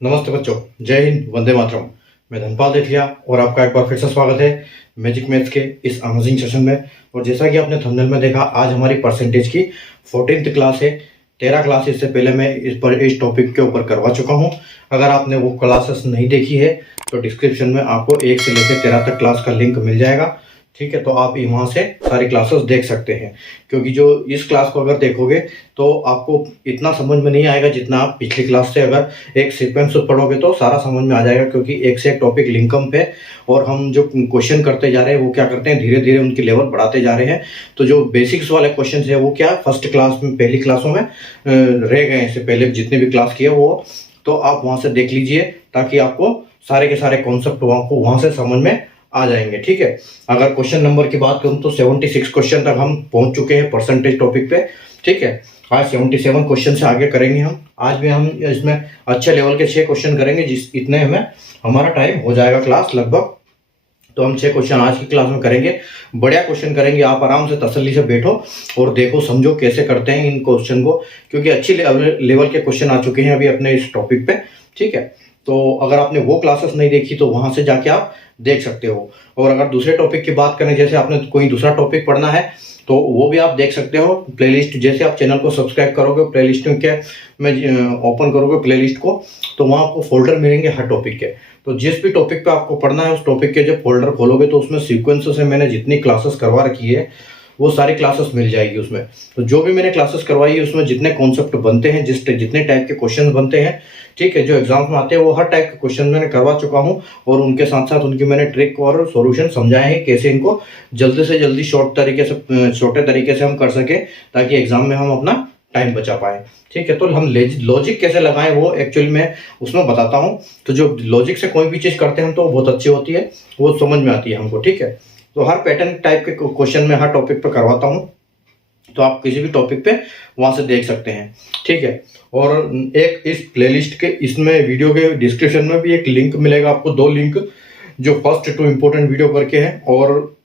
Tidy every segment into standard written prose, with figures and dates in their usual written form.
नमस्ते बच्चों, जय हिंद, वंदे मातरम। मैं धनपाल देथिया और आपका एक बार फिर से स्वागत है मैजिक मैथ्स के इस अमेजिंग सेशन में। और जैसा कि आपने थंबनेल में देखा, आज हमारी परसेंटेज की 14th क्लास है। 13 क्लास इससे पहले मैं इस टॉपिक के ऊपर करवा चुका हूं। अगर आपने वो क्लासेस नहीं देखी है तो डिस्क्रिप्शन में आपको 1 से लेकर 13 तक क्लास का लिंक मिल जाएगा। ठीक है, तो आप वहाँ से सारी क्लासेस देख सकते हैं, क्योंकि जो इस क्लास को अगर देखोगे तो आपको इतना समझ में नहीं आएगा जितना आप पिछली क्लास से अगर एक सीक्वेंस पढ़ोगे तो सारा समझ में आ जाएगा। क्योंकि एक से एक टॉपिक लिंकअप पे और हम जो क्वेश्चन करते जा रहे हैं वो क्या करते हैं, धीरे धीरे उनकी लेवल बढ़ाते जा रहे हैं। तो जो बेसिक्स वाले क्वेश्चन है वो क्या फर्स्ट क्लास में, पहली क्लासों में रह गए हैं, इससे पहले जितने भी क्लास किए वो तो आप वहाँ से देख लीजिए, ताकि आपको सारे के सारे कॉन्सेप्ट वहाँ से समझ में आ जाएंगे। ठीक है, अगर क्वेश्चन नंबर की बात करूं तो 76 क्वेश्चन तक हम पहुंच चुके हैं परसेंटेज टॉपिक पे। ठीक है, आज 77 क्वेश्चन से आगे करेंगे हम। आज भी हम इसमें अच्छे लेवल के 6 क्वेश्चन करेंगे, जिस इतने हमें हमारा टाइम हो जाएगा क्लास लगभग। तो हम 6 क्वेश्चन आज की क्लास में करेंगे, बढ़िया क्वेश्चन करेंगे। आप आराम से तसल्ली से बैठो और देखो, समझो कैसे करते हैं इन क्वेश्चन को, क्योंकि अच्छी लेवल के क्वेश्चन आ चुके हैं अभी अपने इस टॉपिक पे। ठीक है, तो अगर आपने वो क्लासेस नहीं देखी तो वहां से जाके आप देख सकते हो। और अगर दूसरे टॉपिक की बात करें, जैसे आपने कोई दूसरा टॉपिक पढ़ना है तो वो भी आप देख सकते हो। प्लेलिस्ट, जैसे आप चैनल को सब्सक्राइब करोगे, प्लेलिस्ट के में ओपन करोगे प्लेलिस्ट को, तो वहाँ आपको फोल्डर मिलेंगे हर टॉपिक के। तो जिस भी टॉपिक पे आपको पढ़ना है उस टॉपिक के जब फोल्डर खोलोगे तो उसमें सीक्वेंस से मैंने जितनी क्लासेस करवा रखी है वो सारी क्लासेस मिल जाएगी उसमें। तो जो भी मैंने क्लासेस करवाई है उसमें जितने कॉन्सेप्ट बनते हैं, जितने टाइप के क्वेश्चन बनते हैं, ठीक है, जो एग्जाम्स में आते हैं, वो हर टाइप के क्वेश्चन मैंने करवा चुका हूँ। और उनके साथ साथ उनकी मैंने ट्रिक और सॉल्यूशन समझाए हैं, कैसे इनको जल्दी से जल्दी छोटे तरीके से हम कर सके, ताकि एग्जाम में हम अपना टाइम बचा पाए। ठीक है, तो हम लॉजिक कैसे लगाएं वो एक्चुअली मैं उसमें बताता हूँ। तो जो लॉजिक से कोई भी चीज़ करते हैं तो बहुत अच्छी होती है, वो समझ में आती है हमको। ठीक है, तो हर पैटर्न टाइप के क्वेश्चन में हर टॉपिक पे करवाता हूँ, तो आप किसी भी टॉपिक पे वहां से देख सकते हैं। ठीक है, और एक इस प्लेलिस्ट के इसमें वीडियो के डिस्क्रिप्शन में भी एक लिंक मिलेगा आपको, 2 लिंक, जो फर्स्ट 2 इंपॉर्टेंट वीडियो करके हैं। और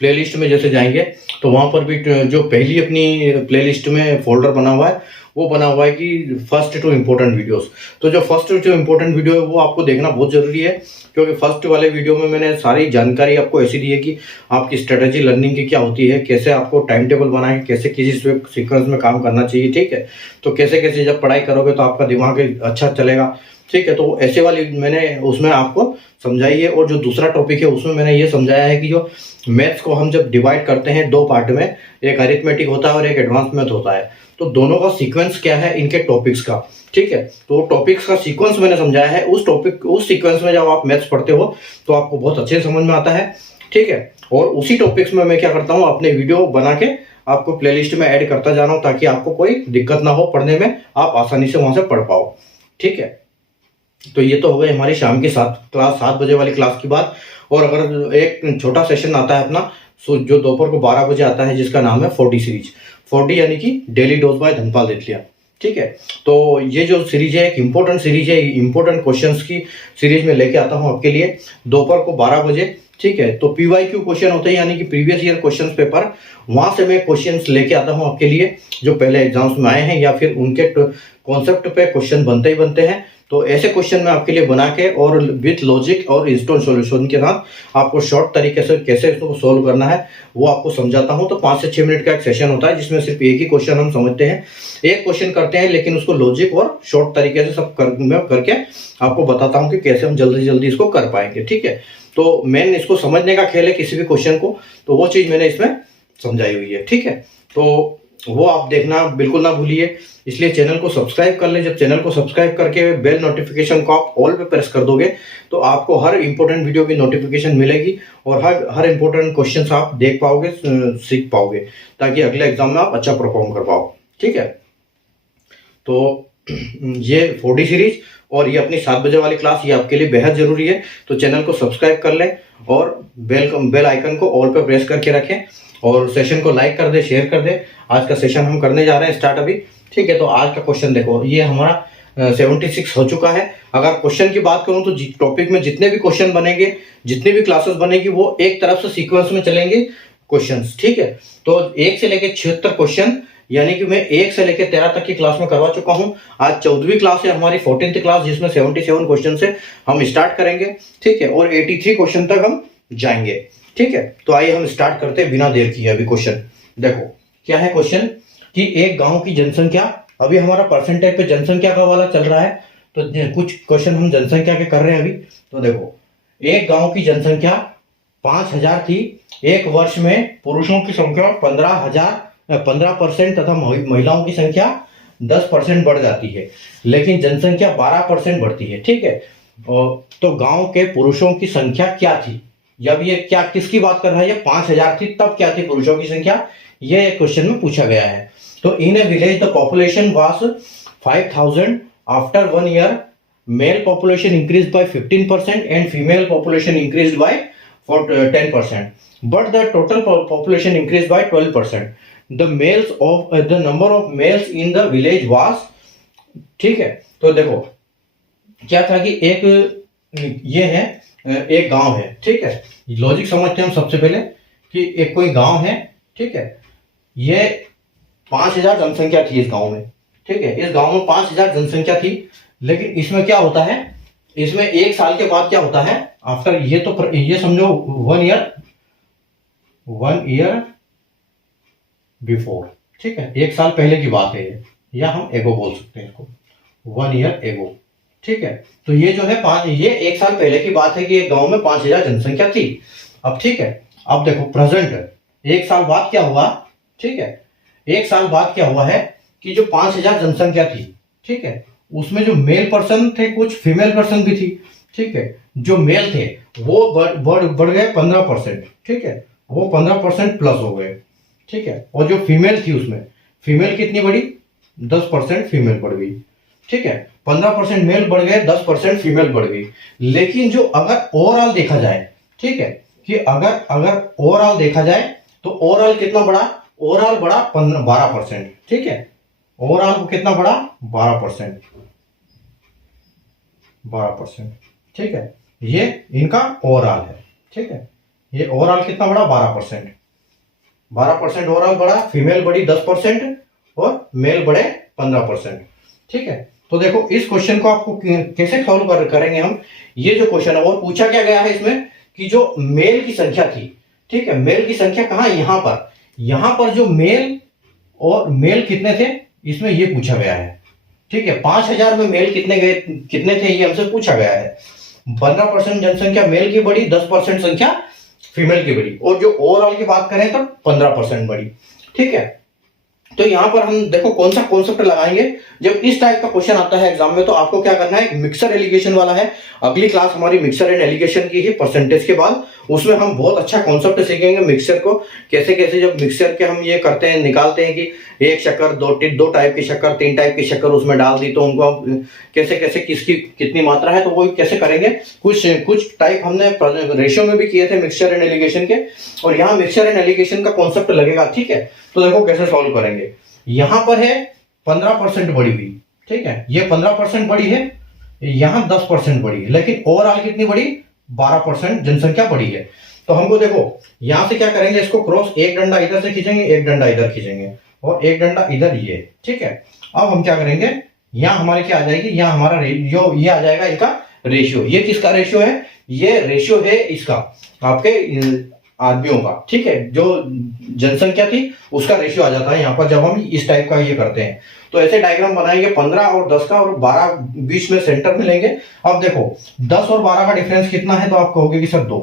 प्लेलिस्ट में जैसे जाएंगे तो वहां पर भी जो पहली अपनी प्लेलिस्ट में फोल्डर बना हुआ है वो बना हुआ है कि फर्स्ट 2 इंपॉर्टेंट वीडियोस। तो जो फर्स्ट जो इंपॉर्टेंट वीडियो है वो आपको देखना बहुत जरूरी है, क्योंकि फर्स्ट वाले वीडियो में मैंने सारी जानकारी आपको ऐसी दी है कि आपकी स्ट्रेटेजी लर्निंग की क्या होती है, कैसे आपको टाइम टेबल बनाए, कैसे किसी सीक्वेंस में काम करना चाहिए। ठीक है, तो कैसे कैसे जब पढ़ाई करोगे तो आपका दिमाग अच्छा चलेगा। ठीक है, तो ऐसे वाली मैंने उसमें आपको समझाई है। और जो दूसरा टॉपिक है उसमें मैंने ये समझाया है कि जो मैथ्स को हम जब डिवाइड करते हैं 2 पार्ट में, एक अरिथमेटिक होता है और एक एडवांस मैथ होता है, तो दोनों का सीक्वेंस क्या है इनके टॉपिक्स का। ठीक है, तो टॉपिक्स का सीक्वेंस मैंने समझाया है। उस सीक्वेंस में जब आप मैथ्स पढ़ते हो तो आपको बहुत अच्छे समझ में आता है। ठीक है, और उसी टॉपिक्स में मैं क्या करता हूँ, अपने वीडियो बना के आपको प्लेलिस्ट में ऐड करता जा रहा हूँ, ताकि आपको कोई दिक्कत ना हो पढ़ने में, आप आसानी से वहां से पढ़ पाओ। ठीक है, तो ये तो हो गई हमारी शाम की 7 बजे वाली क्लास की बात। और अगर एक छोटा सेशन आता है अपना जो दोपहर को 12 बजे आता है, जिसका नाम है 40 सीरीज, 40 यानी कि डेली डोज बाय धनपाल देथिया। ठीक है, तो ये जो सीरीज है एक इंपॉर्टेंट सीरीज है, इंपॉर्टेंट क्वेश्चंस की सीरीज में लेके आता हूँ आपके लिए दोपहर को 12 बजे। ठीक है, तो PYQ क्वेश्चन होते हैं, यानी कि प्रीवियस ईयर क्वेश्चन पेपर, वहां से मैं क्वेश्चंस लेके आता हूँ आपके लिए जो पहले एग्जाम्स में आए हैं, या फिर उनके कॉन्सेप्ट पे क्वेश्चन बनते ही बनते हैं। तो ऐसे क्वेश्चन मैं आपके लिए बना के और विथ लॉजिक और इंस्टेंट सॉल्यूशन के साथ आपको शॉर्ट तरीके से कैसे इसको सोल्व करना है वो आपको समझाता हूं। तो 5 से 6 मिनट का एक सेशन होता है, जिसमें सिर्फ एक ही क्वेश्चन हम समझते हैं, एक क्वेश्चन करते हैं, लेकिन उसको लॉजिक और शॉर्ट तरीके से सब करके आपको बताता हूँ कि कैसे हम जल्दी जल्दी इसको कर पाएंगे। ठीक है, तो मेन इसको समझने का खेल है किसी भी क्वेश्चन को, तो वो चीज मैंने इसमें समझाई हुई है। ठीक है, तो वो आप देखना बिल्कुल ना भूलिए, इसलिए चैनल को सब्सक्राइब कर ले। जब चैनल को सब्सक्राइब करके बेल नोटिफिकेशन को आप ऑल पे प्रेस कर दोगे तो आपको हर इंपॉर्टेंट वीडियो की नोटिफिकेशन मिलेगी, और हर इंपॉर्टेंट क्वेश्चंस आप देख पाओगे, सीख पाओगे, ताकि अगले एग्जाम में आप अच्छा परफॉर्म कर पाओ। ठीक है, तो ये 40 सीरीज और ये अपनी 7 बजे वाली क्लास, ये आपके लिए बेहद जरूरी है। तो चैनल को सब्सक्राइब कर लें और बेल आइकन को ऑल पे प्रेस करके रखें, और सेशन को लाइक कर दे, शेयर कर दे। आज का सेशन हम करने जा रहे हैं स्टार्ट अभी। ठीक है, तो आज का क्वेश्चन देखो, ये हमारा 76 हो चुका है। अगर क्वेश्चन की बात करूं तो टॉपिक में जितने भी क्वेश्चन बनेंगे, जितनी भी क्लासेस बनेगी, वो एक तरफ से सीक्वेंस में चलेंगे क्वेश्चंस। ठीक है, तो 1 से लेकर 76 क्वेश्चन यानी कि मैं 1 से लेकर 13 तक की क्लास में करवा चुका हूं। आज 14वीं क्लास है हमारी, 14th क्लास, जिसमें 77 क्वेश्चन से हम स्टार्ट करेंगे, ठीक है, और 83 क्वेश्चन तक हम जाएंगे, ठीक है। तो आइए हम स्टार्ट करते हैं बिना देर किए। अभी क्वेश्चन देखो क्या है क्वेश्चन, कि एक गांव की जनसंख्या, अभी हमारा परसेंटेज पे जनसंख्या का वाला चल रहा है, तो कुछ क्वेश्चन हम जनसंख्या के कर रहे हैं अभी। तो देखो, एक गांव की जनसंख्या 5000 थी, एक वर्ष में पुरुषों की संख्या 15% तथा महिलाओं की संख्या 10% बढ़ जाती है, लेकिन जनसंख्या 12% बढ़ती है, ठीक है। तो गांव के पुरुषों की संख्या क्या थी, जब ये क्या किसकी बात कर रहा है, ये 5000 थी, तब क्या थी पुरुषों की संख्या, ये क्वेश्चन में पूछा गया है। तो in a village the population was 5000 after 1 year, male population increase by 15% and female population increase by 10%, but the total population increased by 12%. The number of males in the village was, ठीक है। तो देखो क्या था कि ये है एक गांव है, ठीक है। लॉजिक समझते हैं हम सबसे पहले, कि एक कोई गांव है, ठीक है, ये 5000 जनसंख्या थी इस गांव में, ठीक है। इस गांव में 5000 जनसंख्या थी, लेकिन इसमें क्या होता है, इसमें 1 साल के बाद क्या होता है, आफ्टर ये समझो 1 ईयर बिफोर, ठीक है, 1 साल पहले की बात है ये, या हम एगो बोल सकते हैं इसको, 1 ईयर एगो, ठीक है। तो ये जो है ये 1 साल पहले की बात है कि एक गांव में 5000 जनसंख्या थी। अब ठीक है, अब देखो प्रेजेंट 1 साल बाद क्या हुआ, ठीक है, 1 साल बाद क्या हुआ है कि जो 5000 जनसंख्या थी, ठीक है, उसमें जो मेल पर्सन थे, कुछ फीमेल पर्सन भी थी, ठीक है। जो मेल थे वो बढ़ गए 15%, ठीक है, वो 15% प्लस हो गए, ठीक है। और जो फीमेल थी उसमें फीमेल कितनी बढ़ी, 10% फीमेल बढ़ गई, ठीक है। 15% मेल बढ़ गए, 10% फीमेल बढ़ गई। लेकिन जो अगर ओवरऑल देखा जाए, ठीक है, कि अगर ओवरऑल देखा जाए तो ओवरऑल कितना बढ़ा, ओवरऑल बढ़ा 12%, ठीक है। ओवरऑल को कितना बढ़ा, 12%, ठीक है। ये इनका ओवरऑल है, ठीक है। ये ओवरऑल कितना बढ़ा, 12% ओवरऑल बढ़ा, फीमेल बढ़ी 10% और मेल बढ़े 15%, ठीक है। तो देखो इस क्वेश्चन को आपको कैसे सॉल्व करेंगे हम, ये जो क्वेश्चन है, और पूछा क्या गया है इसमें कि जो मेल की संख्या थी, ठीक है, मेल की संख्या कहां, यहां पर जो मेल और मेल कितने थे, इसमें ये पूछा गया है, ठीक है। 5000 में मेल कितने थे, ये हमसे पूछा गया है। 15% जनसंख्या मेल की बढ़ी, 10% संख्या फीमेल की बढ़ी, और जो ओवरऑल की बात करें तो 15% बढ़ी, ठीक है। तो यहां पर हम देखो कौन सा कॉन्सेप्ट लगाएंगे, जब इस टाइप का क्वेश्चन आता है एग्जाम में, तो आपको क्या करना है, मिक्सर एलिगेशन वाला है, अगली क्लास हमारी मिक्सर एंड एलिगेशन की है परसेंटेज के बाद, उसमें हम बहुत अच्छा कॉन्सेप्ट सीखेंगे मिक्सर को, कैसे कैसे जब मिक्सर के हम ये करते हैं, निकालते हैं कि एक शक्कर, दो टाइप की शक्कर, 3 टाइप की शक्कर उसमें डाल दी, तो उनको कैसे कैसे किसकी कितनी मात्रा है, तो वो कैसे करेंगे। कुछ टाइप हमने रेशियो में भी किए थे मिक्सचर एंड एलिगेशन के, और यहाँ मिक्सचर एंड एलिगेशन का कॉन्सेप्ट लगेगा, ठीक है। तो देखो कैसे सॉल्व करेंगे। यहां पर है 15% बढ़ी हुई, ठीक है, ये 15% बढ़ी है, यहां 10% बढ़ी है, लेकिन ओवरऑल कितनी बढ़ी, 12% जनसंख्या बढ़ी है। तो हमको देखो यहां से क्या करेंगे, इसको क्रॉस, एक डंडा इधर से खींचेंगे, एक डंडा इधर खींचेंगे, और एक डंडा इधर, ये, ठीक है। अब हम क्या करेंगे, यहां हमारे क्या आ जाएगी, यहां हमारा जो ये आ जाएगा इनका रेशियो। ये किसका रेशियो है, ये रेशियो है इसका आपके आदमियों का, ठीक है, जो जनसंख्या थी उसका रेशियो आ जाता है यहाँ पर, जब हम इस टाइप का ये करते हैं। तो ऐसे डायग्राम बनाएंगे, 15 और 10 का, और 12 बीच में सेंटर में लेंगे। अब देखो 10 और 12 का डिफरेंस कितना है, तो आप कहोगे कि सर 2,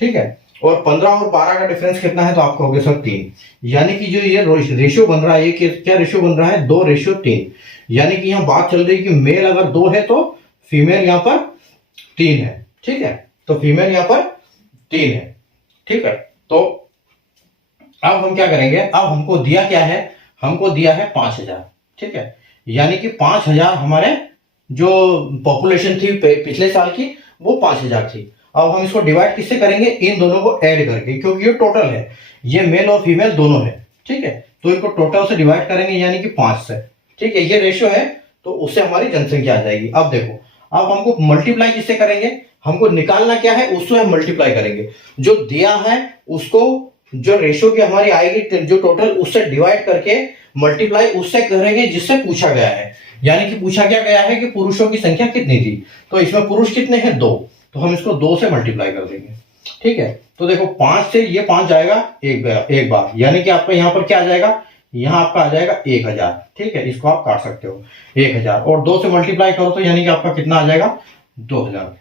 ठीक है, और 15 और 12 का डिफरेंस कितना है, तो आप कहोगे सर 3। यानी कि जो ये रेशियो बन रहा है, ये क्या रेशियो बन रहा है, 2:3। यानी कि यहाँ बात चल रही है कि मेल अगर 2 है तो फीमेल यहाँ पर 3 है, ठीक है। तो फीमेल यहाँ पर 3 है, ठीक है। तो अब हम क्या करेंगे, अब हमको दिया क्या है, हमको दिया है 5000, ठीक है। यानी कि 5000 हमारे जो पॉपुलेशन थी पिछले साल की, वो 5000 थी। अब हम इसको डिवाइड किससे करेंगे, इन दोनों को ऐड करके, क्योंकि ये टोटल है, ये मेल और फीमेल दोनों है, ठीक है। तो इनको टोटल से डिवाइड करेंगे, यानी कि 5 से, ठीक है, ये रेशियो है, तो उससे हमारी जनसंख्या आ जाएगी। अब देखो, अब हमको मल्टीप्लाई किससे करेंगे, हमको निकालना क्या है, उससे हम मल्टीप्लाई करेंगे, जो दिया है उसको, जो रेशियो की हमारी आएगी जो टोटल, उससे डिवाइड करके मल्टीप्लाई उससे करेंगे जिससे पूछा गया है। यानी कि पूछा क्या गया है कि पुरुषों की संख्या कितनी थी, तो इसमें पुरुष कितने हैं 2, तो हम इसको 2 से मल्टीप्लाई कर देंगे। ठीक है, तो देखो 5 से ये 5 जाएगा एक बार, यानी कि आपका यहाँ पर क्या आ जाएगा, यहाँ आपका आ जाएगा 1000। ठीक है, इसको आप काट सकते हो 1000 और 2 से मल्टीप्लाई करो तो यानी कि आपका कितना आ जाएगा 2000।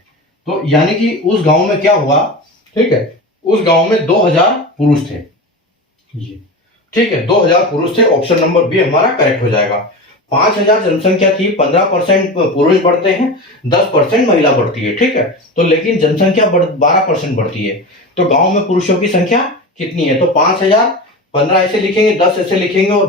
तो यानी कि उस गांव में क्या हुआ, ठीक है, उस गांव में 2000 पुरुष थे। ये ठीक है, 2000 पुरुष थे, ऑप्शन नंबर बी हमारा करेक्ट हो जाएगा। 5000 जनसंख्या थी, 15% पुरुष बढ़ते हैं, 10% महिला बढ़ती है। ठीक है, तो लेकिन जनसंख्या 12% बढ़ती है, तो गांव में पुरुषों की संख्या कितनी है, तो 5000, 15 ऐसे लिखेंगे, 10 ऐसे लिखेंगे और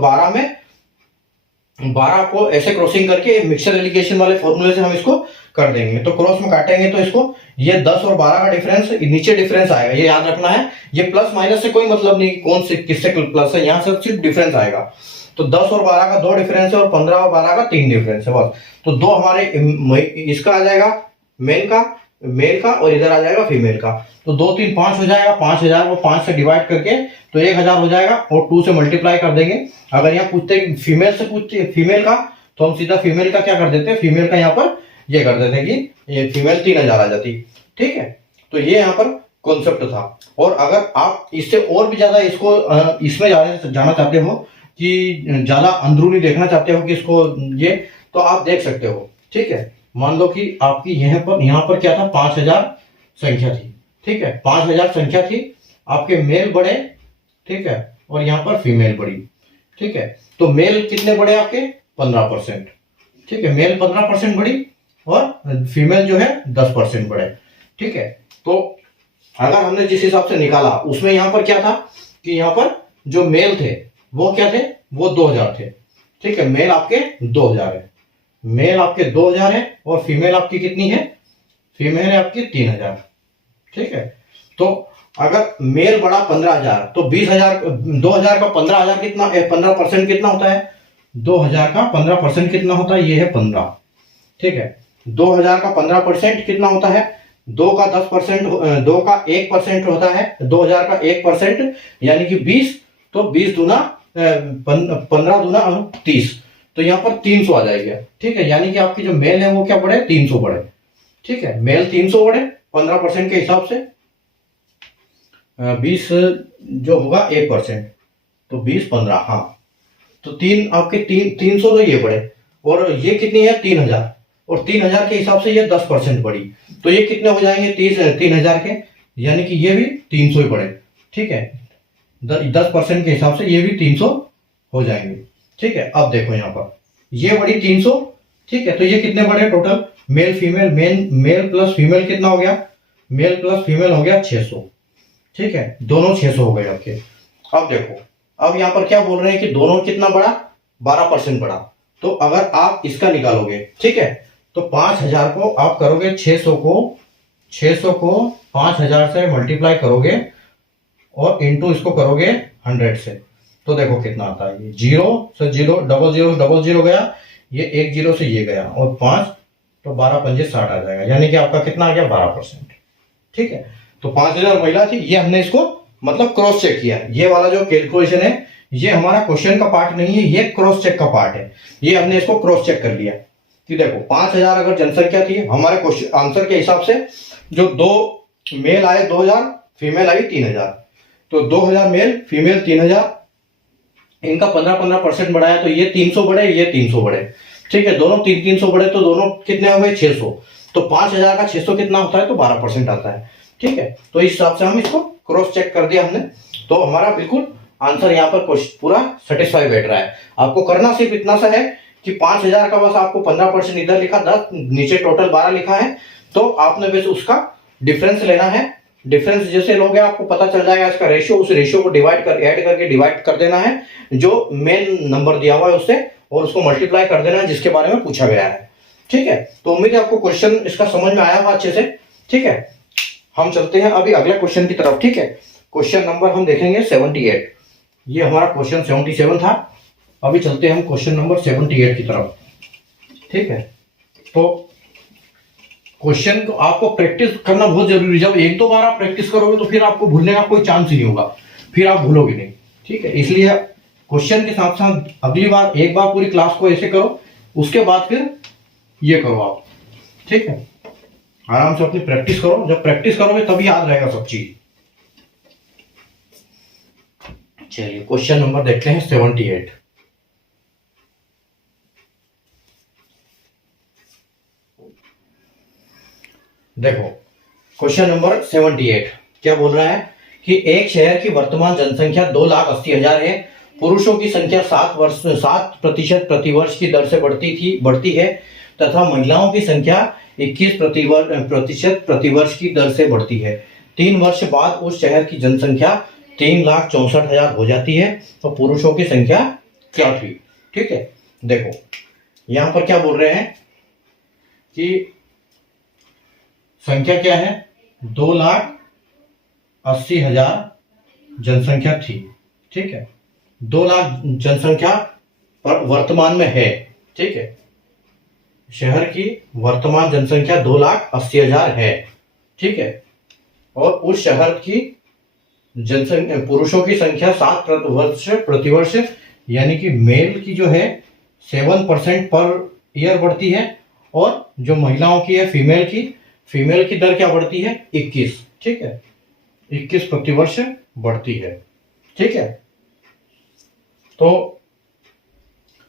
12 को ऐसे क्रॉसिंग करके मिक्सर एलिगेशन वाले फॉर्मूले से हम इसको कर देंगे। तो क्रॉस में काटेंगे तो इसको ये 10 और 12 का डिफरेंस, नीचे डिफरेंस आएगा, ये याद रखना है। ये प्लस माइनस से कोई मतलब नहीं कौन से किससे प्लस है, यहाँ से सिर्फ डिफरेंस आएगा। तो 10 और 12 का 2 डिफरेंस है और 15 और 12 का 3 डिफरेंस है बस। तो 2 हमारे इसका आ जाएगा मेल का और इधर आ जाएगा फीमेल का। तो 2 3 5 हो जाएगा, 5000 को 5 से डिवाइड करके तो 1000 हो जाएगा और 2 से मल्टीप्लाई कर देंगे। अगर यहाँ पूछते फीमेल से पूछते फीमेल का, तो हम सीधा फीमेल का क्या कर देते हैं, फीमेल का यहाँ पर ये कर देते हैं कि ये फीमेल 3000 आ जाती। ठीक है, तो ये यहाँ पर कॉन्सेप्ट था। और अगर आप इससे और भी ज्यादा इसको इसमें जाना चाहते हो कि ज्यादा अंदरूनी देखना चाहते हो कि इसको ये, तो आप देख सकते हो। ठीक है, मान लो कि आपकी यहाँ पर क्या था, 5000 संख्या थी। ठीक है, 5000 संख्या थी, आपके मेल बढ़े, ठीक है, और यहाँ पर फीमेल बढ़ी। ठीक है, तो मेल कितने बढ़े आपके 15%। ठीक है, मेल 15% बढ़ी और फीमेल जो है 10% बढ़े। ठीक है, तो अगर हमने जिस हिसाब से निकाला उसमें यहाँ पर क्या था कि यहाँ पर जो मेल थे वो क्या थे, वो 2000 थे। ठीक है, मेल आपके 2000 है, मेल आपके 2000 है और फीमेल आपकी कितनी है, फीमेल है आपकी 3000। ठीक है, तो अगर मेल बढ़ा 15000 तो 20000 का 15000 कितना, 15% कितना होता है, 2000 का 15% कितना होता है, ये है 15। ठीक है, 2000 का 15% कितना होता है, 2 का 10%, 2 का 1% होता है, 2000 का 1% यानी कि 20, तो 20 दूना 15 दूना 30, तो यहाँ पर 300 आ जाएगा। ठीक है, यानी कि आपकी जो मेल है वो क्या बढ़े, 300 बढ़े। ठीक है, मेल 300 बढ़े 15% के हिसाब से, 20 जो होगा 1%, तो 20 15, हाँ, तो 300 तो ये बढ़े और ये कितनी है 3000, और 3000 के हिसाब से ये 10% बढ़ी, तो ये कितने हो जाएंगे 3000 के, यानी कि ये भी 300 ही बढ़े। ठीक है, 10% के हिसाब से ये भी 300 हो जाएंगे। ठीक है, अब देखो यहाँ पर ये बढ़ी 300। ठीक है, तो ये कितने बढ़े total, male female, male plus female कितना हो गया, मेल प्लस फीमेल हो गया 600। ठीक है, दोनों 600 हो गए आपके। अब देखो, अब यहाँ पर क्या बोल रहे हैं कि दोनों कितना बढ़ा, 12% बढ़ा। तो अगर आप इसका निकालोगे, ठीक है, तो 5000 को आप करोगे 600 को 5000 से मल्टीप्लाई करोगे और इंटू इसको करोगे 100 से, तो देखो कितना आता है, ये 0 से 0, डबल जीरो गया, ये 1 0 से ये गया और 5, तो 12 पंजे 60 आ जाएगा, यानी कि आपका कितना आ गया 12%। ठीक है, तो 5000 महिला थी, ये हमने इसको मतलब क्रॉस चेक किया। ये वाला जो कैलकुलेशन है ये हमारा क्वेश्चन का पार्ट नहीं है, ये क्रॉस चेक का पार्ट है। ये हमने इसको क्रॉस चेक कर लिया कि देखो 5000 अगर जनसंख्या थी, हमारे क्वेश्चन आंसर के हिसाब से जो 2 मेल आए 2000, फीमेल आई 3000, तो 2000 मेल फीमेल 3000, इनका 15% बढ़ाया तो ये 300 बढ़े, ये 300 बढ़े। ठीक है, दोनों 300 बढ़े तो दोनों कितने हो गए 600, तो 5000 का 600 कितना होता है, तो 12% आता है। ठीक है, तो इस हिसाब से हम इसको क्रॉस चेक कर दिया हमने, तो हमारा बिल्कुल आंसर यहाँ पर पूरा सेटिस्फाई बैठ रहा है। आपको करना सिर्फ इतना सा है कि 5000 का बस आपको 15% इधर लिखा, 10 नीचे टोटल 12 लिखा है, तो आपने बस उसका डिफरेंस लेना है। डिफरेंस जैसे लोगे आपको पता चल जाएगा इसका रेशियो, उस रेशियो को ऐड करके डिवाइड कर देना है जो मेन नंबर दिया हुआ है उससे, और उसको मल्टीप्लाई कर देना है जिसके बारे में पूछा गया है। ठीक है, तो उम्मीद है आपको क्वेश्चन इसका समझ में आया होगा अच्छे से। ठीक है, हम चलते हैं अभी अगले क्वेश्चन की तरफ। ठीक है, क्वेश्चन नंबर हम देखेंगे 78। ये हमारा क्वेश्चन 77 था, अभी चलते हैं हम क्वेश्चन नंबर 78 की तरफ। ठीक है, तो क्वेश्चन को आपको प्रैक्टिस करना बहुत जरूरी है। जब 1-2 बार आप प्रैक्टिस करोगे तो फिर आपको भूलने का कोई चांस ही नहीं होगा, फिर आप भूलोगे नहीं। ठीक है, इसलिए क्वेश्चन के साथ साथ अगली बार एक बार पूरी क्लास को ऐसे करो, उसके बाद फिर ये करो आप, ठीक है। आराम से अपनी प्रैक्टिस करो, जब प्रैक्टिस करोगे तभी याद रहेगा सब चीज। चलिए क्वेश्चन नंबर देखते हैं 78। देखो क्वेश्चन नंबर 78 क्या बोल रहा है कि एक शहर की वर्तमान जनसंख्या 2,80,000 है। पुरुषों की संख्या 7% प्रतिवर्ष की दर से बढ़ती है तथा महिलाओं की संख्या 21% प्रतिवर्ष की दर से बढ़ती है। 3 वर्ष बाद उस शहर की जनसंख्या 3,64,000 हो जाती है। तो पुरुषों की संख्या क्या थी? ठीक है, देखो यहां पर क्या बोल रहे हैं कि संख्या क्या है, 2,80,000 जनसंख्या थी, ठीक है। 2 लाख जनसंख्या पर वर्तमान में है, ठीक है। शहर की वर्तमान जनसंख्या 2,80,000 है, ठीक है। और उस शहर की जनसंख्या पुरुषों की संख्या 7% प्रतिवर्ष यानी कि मेल की जो है 7% पर ईयर बढ़ती है, और जो महिलाओं की है फीमेल की दर क्या बढ़ती है, 21, ठीक है। 21 प्रतिवर्ष बढ़ती है, ठीक है। तो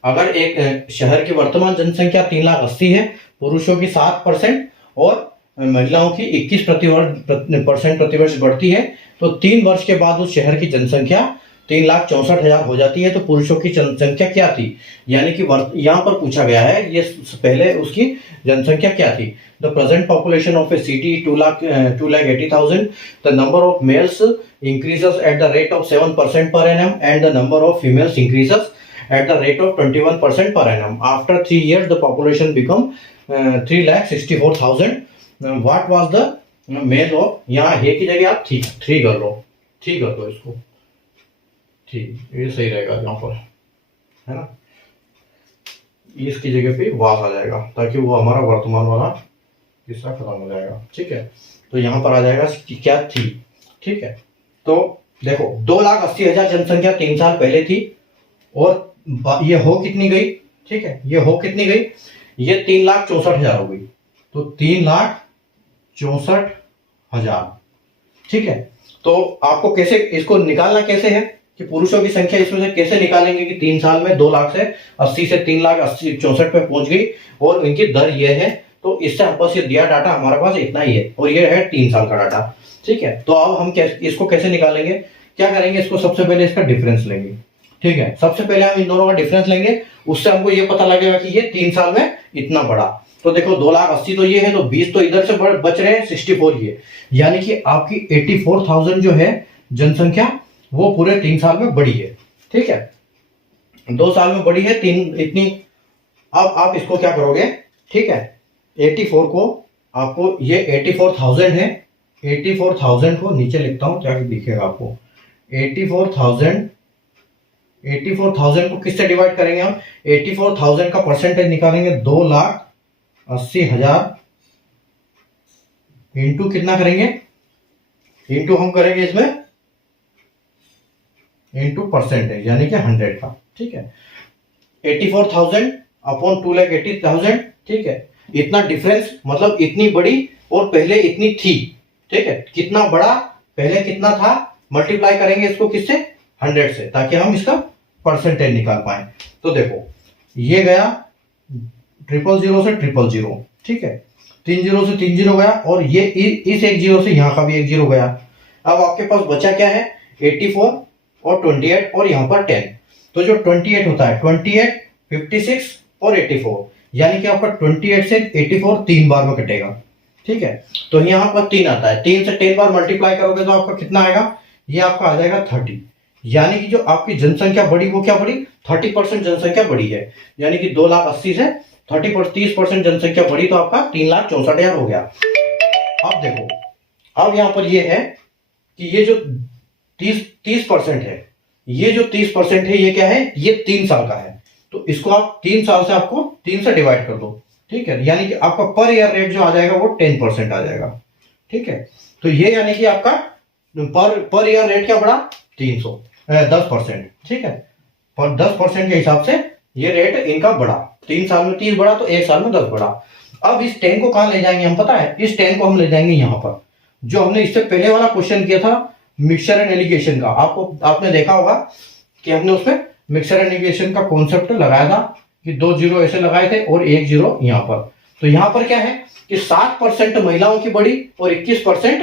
अगर एक शहर की वर्तमान जनसंख्या 3,80,000 है, पुरुषों की 7% और महिलाओं की 21% प्रतिवर्ष बढ़ती है, तो 3 वर्ष के बाद उस शहर की जनसंख्या 3,64,000 हो जाती है। तो पुरुषों की जनसंख्या क्या थी, यानी कि यहाँ पर पूछा गया है ये पहले उसकी जनसंख्या क्या थी। The present population of A city 2,80,000, the number of males increases at the rate of 7% per annum and the number of females increases at the rate of 21% per annum. After 3 years the population become 3,64,000. What was the male of, यहाँ है की जगह आप 3 कर लो, 3 कर दो इसको, ठीक, ये सही रहेगा यहाँ पर, है ना। इसकी जगह पे वास आ जाएगा ताकि वो हमारा वर्तमान वाला तीसरा खत्म हो जाएगा, ठीक है। तो यहाँ पर आ जाएगा कि क्या थी, ठीक है। तो देखो 2,80,000 जनसंख्या 3 साल पहले थी, और ये हो कितनी गई, ठीक है, ये हो कितनी गई, ये 3,64,000 हो गई। तो 3,64,000, ठीक है। तो आपको कैसे इसको निकालना कैसे है कि पुरुषों की संख्या इसमें से कैसे निकालेंगे कि 3 साल में 2 लाख से 80 से 3,64,000 पे पहुंच गई, और इनकी दर ये है। तो इससे आपस ये दिया डाटा हमारे पास इतना ही है, और ये है 3 साल का डाटा, ठीक है। तो अब हम इसको कैसे निकालेंगे, क्या करेंगे, इसको सबसे पहले इसका डिफरेंस लेंगे, ठीक है। सबसे पहले हम इन दोनों का डिफरेंस लेंगे, उससे हमको ये पता लगेगा कि ये 3 साल में इतना बढ़ा। तो देखो 2,80,000 तो ये है, तो 20 तो इधर से बच रहे हैं, 64 ये, यानी कि आपकी 84,000 जो है जनसंख्या वो पूरे 3 साल में बढ़ी है, ठीक है। 2 साल में बढ़ी है 3 इतनी। अब आप इसको क्या करोगे, ठीक है, 84 को आपको, ये 84,000 है, 84,000 को नीचे लिखता हूं क्या दिखेगा आपको, 84,000 को किससे डिवाइड करेंगे हम, 84,000 का परसेंटेज निकालेंगे, 2,80,000 इंटू कितना करेंगे, इंटू हम करेंगे इसमें इंटू परसेंटेज यानी कि 100 का, ठीक है। 84,000 अपॉन 2,80,000, ठीक है। इतना डिफरेंस मतलब इतनी बड़ी और पहले इतनी थी, ठीक है। कितना बड़ा, पहले कितना था, मल्टीप्लाई करेंगे इसको किससे, 100 से, ताकि हम इसका परसेंटेज निकाल पाए। तो देखो ये गया 000 से 000, ठीक है, 30 से 30 गया, और ये इस 1 0 से यहाँ का भी 1 0 गया। अब आपके पास बचा क्या है, 84 और 28 और यहाँ पर 10। तो जो 28 होता है, 28, 56 और 84, यानी कि आपका 28 से 84 3 बार में कटेगा, ठीक है। तो यहाँ पर 3 आता है, 3 से 10 बार मल्टीप्लाई करोगे तो आपका कितना आएगा, ये आपका आ जाएगा 30। यानी कि जो आपकी जनसंख्या बढ़ी वो क्या बढ़ी, 30% जनसंख्या बढ़ी है, यानी कि 2,80,000 से 30% जनसंख्या बढ़ी, तो आपका 3,64,000 हो गया। अब देखो, अब यहाँ पर ये है कि ये जो 30% है, ये जो 30% है ये क्या है, ये 3 साल का है। तो इसको आप 3 साल से आपको 3 से डिवाइड कर दो, ठीक है, यानी कि आपका पर ईयर रेट जो आ जाएगा वो 10% आ जाएगा, ठीक है। तो ये यानी कि आपका पर ईयर रेट क्या बढ़ा, 10%, ठीक है। पर 10% के हिसाब से ये रेट इनका बढ़ा। 3 साल में 30 बढ़ा तो 1 साल में 10 बढ़ा। अब इस 10 को कहाँ ले जाएंगे हम पता है? इस 10 को हम ले जाएंगे यहाँ पर, जो हमने इससे पहले वाला क्वेश्चन किया था मिक्सचर एंड एलिगेशन का। आपने देखा होगा कि हमने उसमें मिक्सचर एंड एलिगेशन का कॉन्सेप्ट लगाया था कि 2 जीरो ऐसे लगाए थे और 1 जीरो यहाँ पर। तो यहाँ पर क्या है कि 7% महिलाओं की बढ़ी और 21%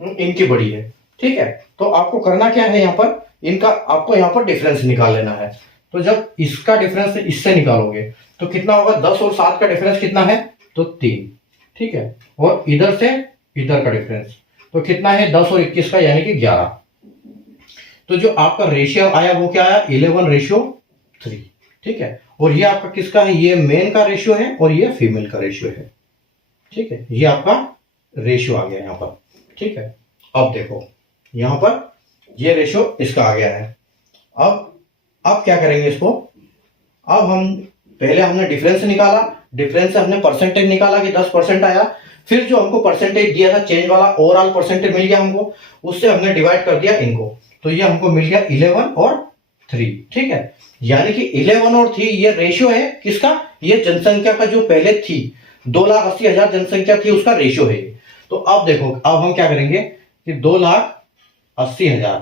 इनकी बढ़ी है। ठीक है, तो आपको करना क्या है, यहाँ पर इनका आपको यहाँ पर डिफरेंस निकाल लेना है। तो जब इसका डिफरेंस इससे निकालोगे तो कितना होगा? 10 और 7 का डिफरेंस कितना है? तो 3। ठीक है, और इधर से इधर का डिफरेंस तो कितना है? 10 और 21 का यानी कि 11। तो जो आपका रेशियो आया वो क्या आया? 11:3। ठीक है, और ये आपका किसका है? ये मेन का रेशियो है और ये फीमेल का रेशियो है। ठीक है, ये आपका रेशियो आ गया यहाँ पर। ठीक है, अब देखो यहाँ पर ये रेशियो इसका आ गया है। अब क्या करेंगे इसको? अब पहले हमने डिफरेंस निकाला, डिफरेंस से हमने परसेंटेज निकाला कि 10% आया। फिर जो हमको परसेंटेज दिया था चेंज वाला, ओवरऑल परसेंटेज मिल गया हमको, उससे हमने डिवाइड कर दिया इनको, तो ये हमको मिल गया 11 और 3। ठीक है, यानी कि 11 और 3 ये रेशियो है किसका? ये जनसंख्या का जो पहले थी 2,80,000 जनसंख्या थी उसका रेशियो है। तो अब देखो, अब हम क्या करेंगे कि 2,80,000,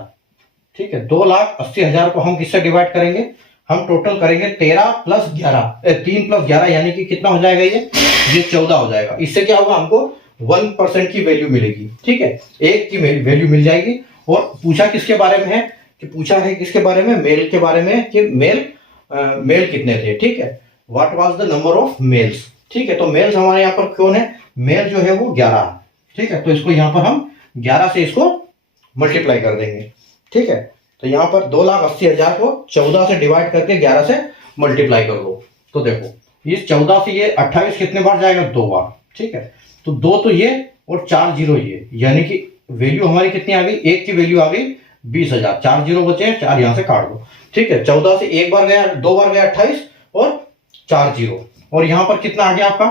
ठीक है, 2,80,000 को हम किससे डिवाइड करेंगे? हम टोटल करेंगे 13 + 11, 3 + 11 यानी कि कितना हो जाएगा? ये 14 हो जाएगा। इससे क्या होगा? हमको 1% की वैल्यू मिलेगी। ठीक है, 1 की वैल्यू मिल जाएगी। और पूछा किसके बारे में है? कि पूछा है किसके बारे में? मेल के बारे में, कि मेल कितने थे। ठीक है, what was the number of males. ठीक है, तो मेल्स हमारे यहाँ पर कौन है? मेल जो है वो 11। ठीक है, तो इसको यहाँ पर हम 11 से इसको मल्टीप्लाई कर देंगे। ठीक है, तो यहाँ पर 2,80,000 को 14 से डिवाइड करके 11 से मल्टीप्लाई कर दो। तो देखो इस 14 से ये 28 कितने बार जाएगा? 2 बार। ठीक है, तो 2 तो ये और 4 जीरो ये, यानी कि वैल्यू हमारी कितनी आ गई? 1 की वैल्यू आ गई 20,000। 4 जीरो बचे हैं, 4 यहां से काट दो। ठीक है, 14 से 1 बार गया, 2 बार गया 28 और 4 जीरो, और यहां पर कितना आ गया आपका?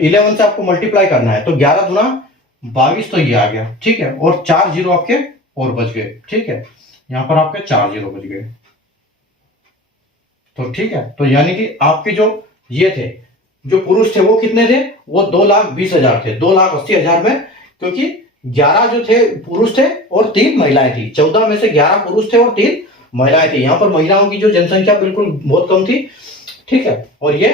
11 से आपको मल्टीप्लाई करना है, तो 11 दूना 22, तो ये आ गया। ठीक है, और 4 जीरो आपके और बच गए। ठीक है, यहां पर आपके 4 जीरो बच गए। तो ठीक है, तो यानी कि आपके जो ये थे, जो पुरुष थे वो कितने थे? वो 2,20,000 थे। 2,80,000 में, क्योंकि 11 जो थे पुरुष थे और 3 महिलाएं थी। 14 में से 11 पुरुष थे और 3 महिलाएं थी। यहाँ पर महिलाओं की जो जनसंख्या बिल्कुल बहुत कम थी। ठीक है, और ये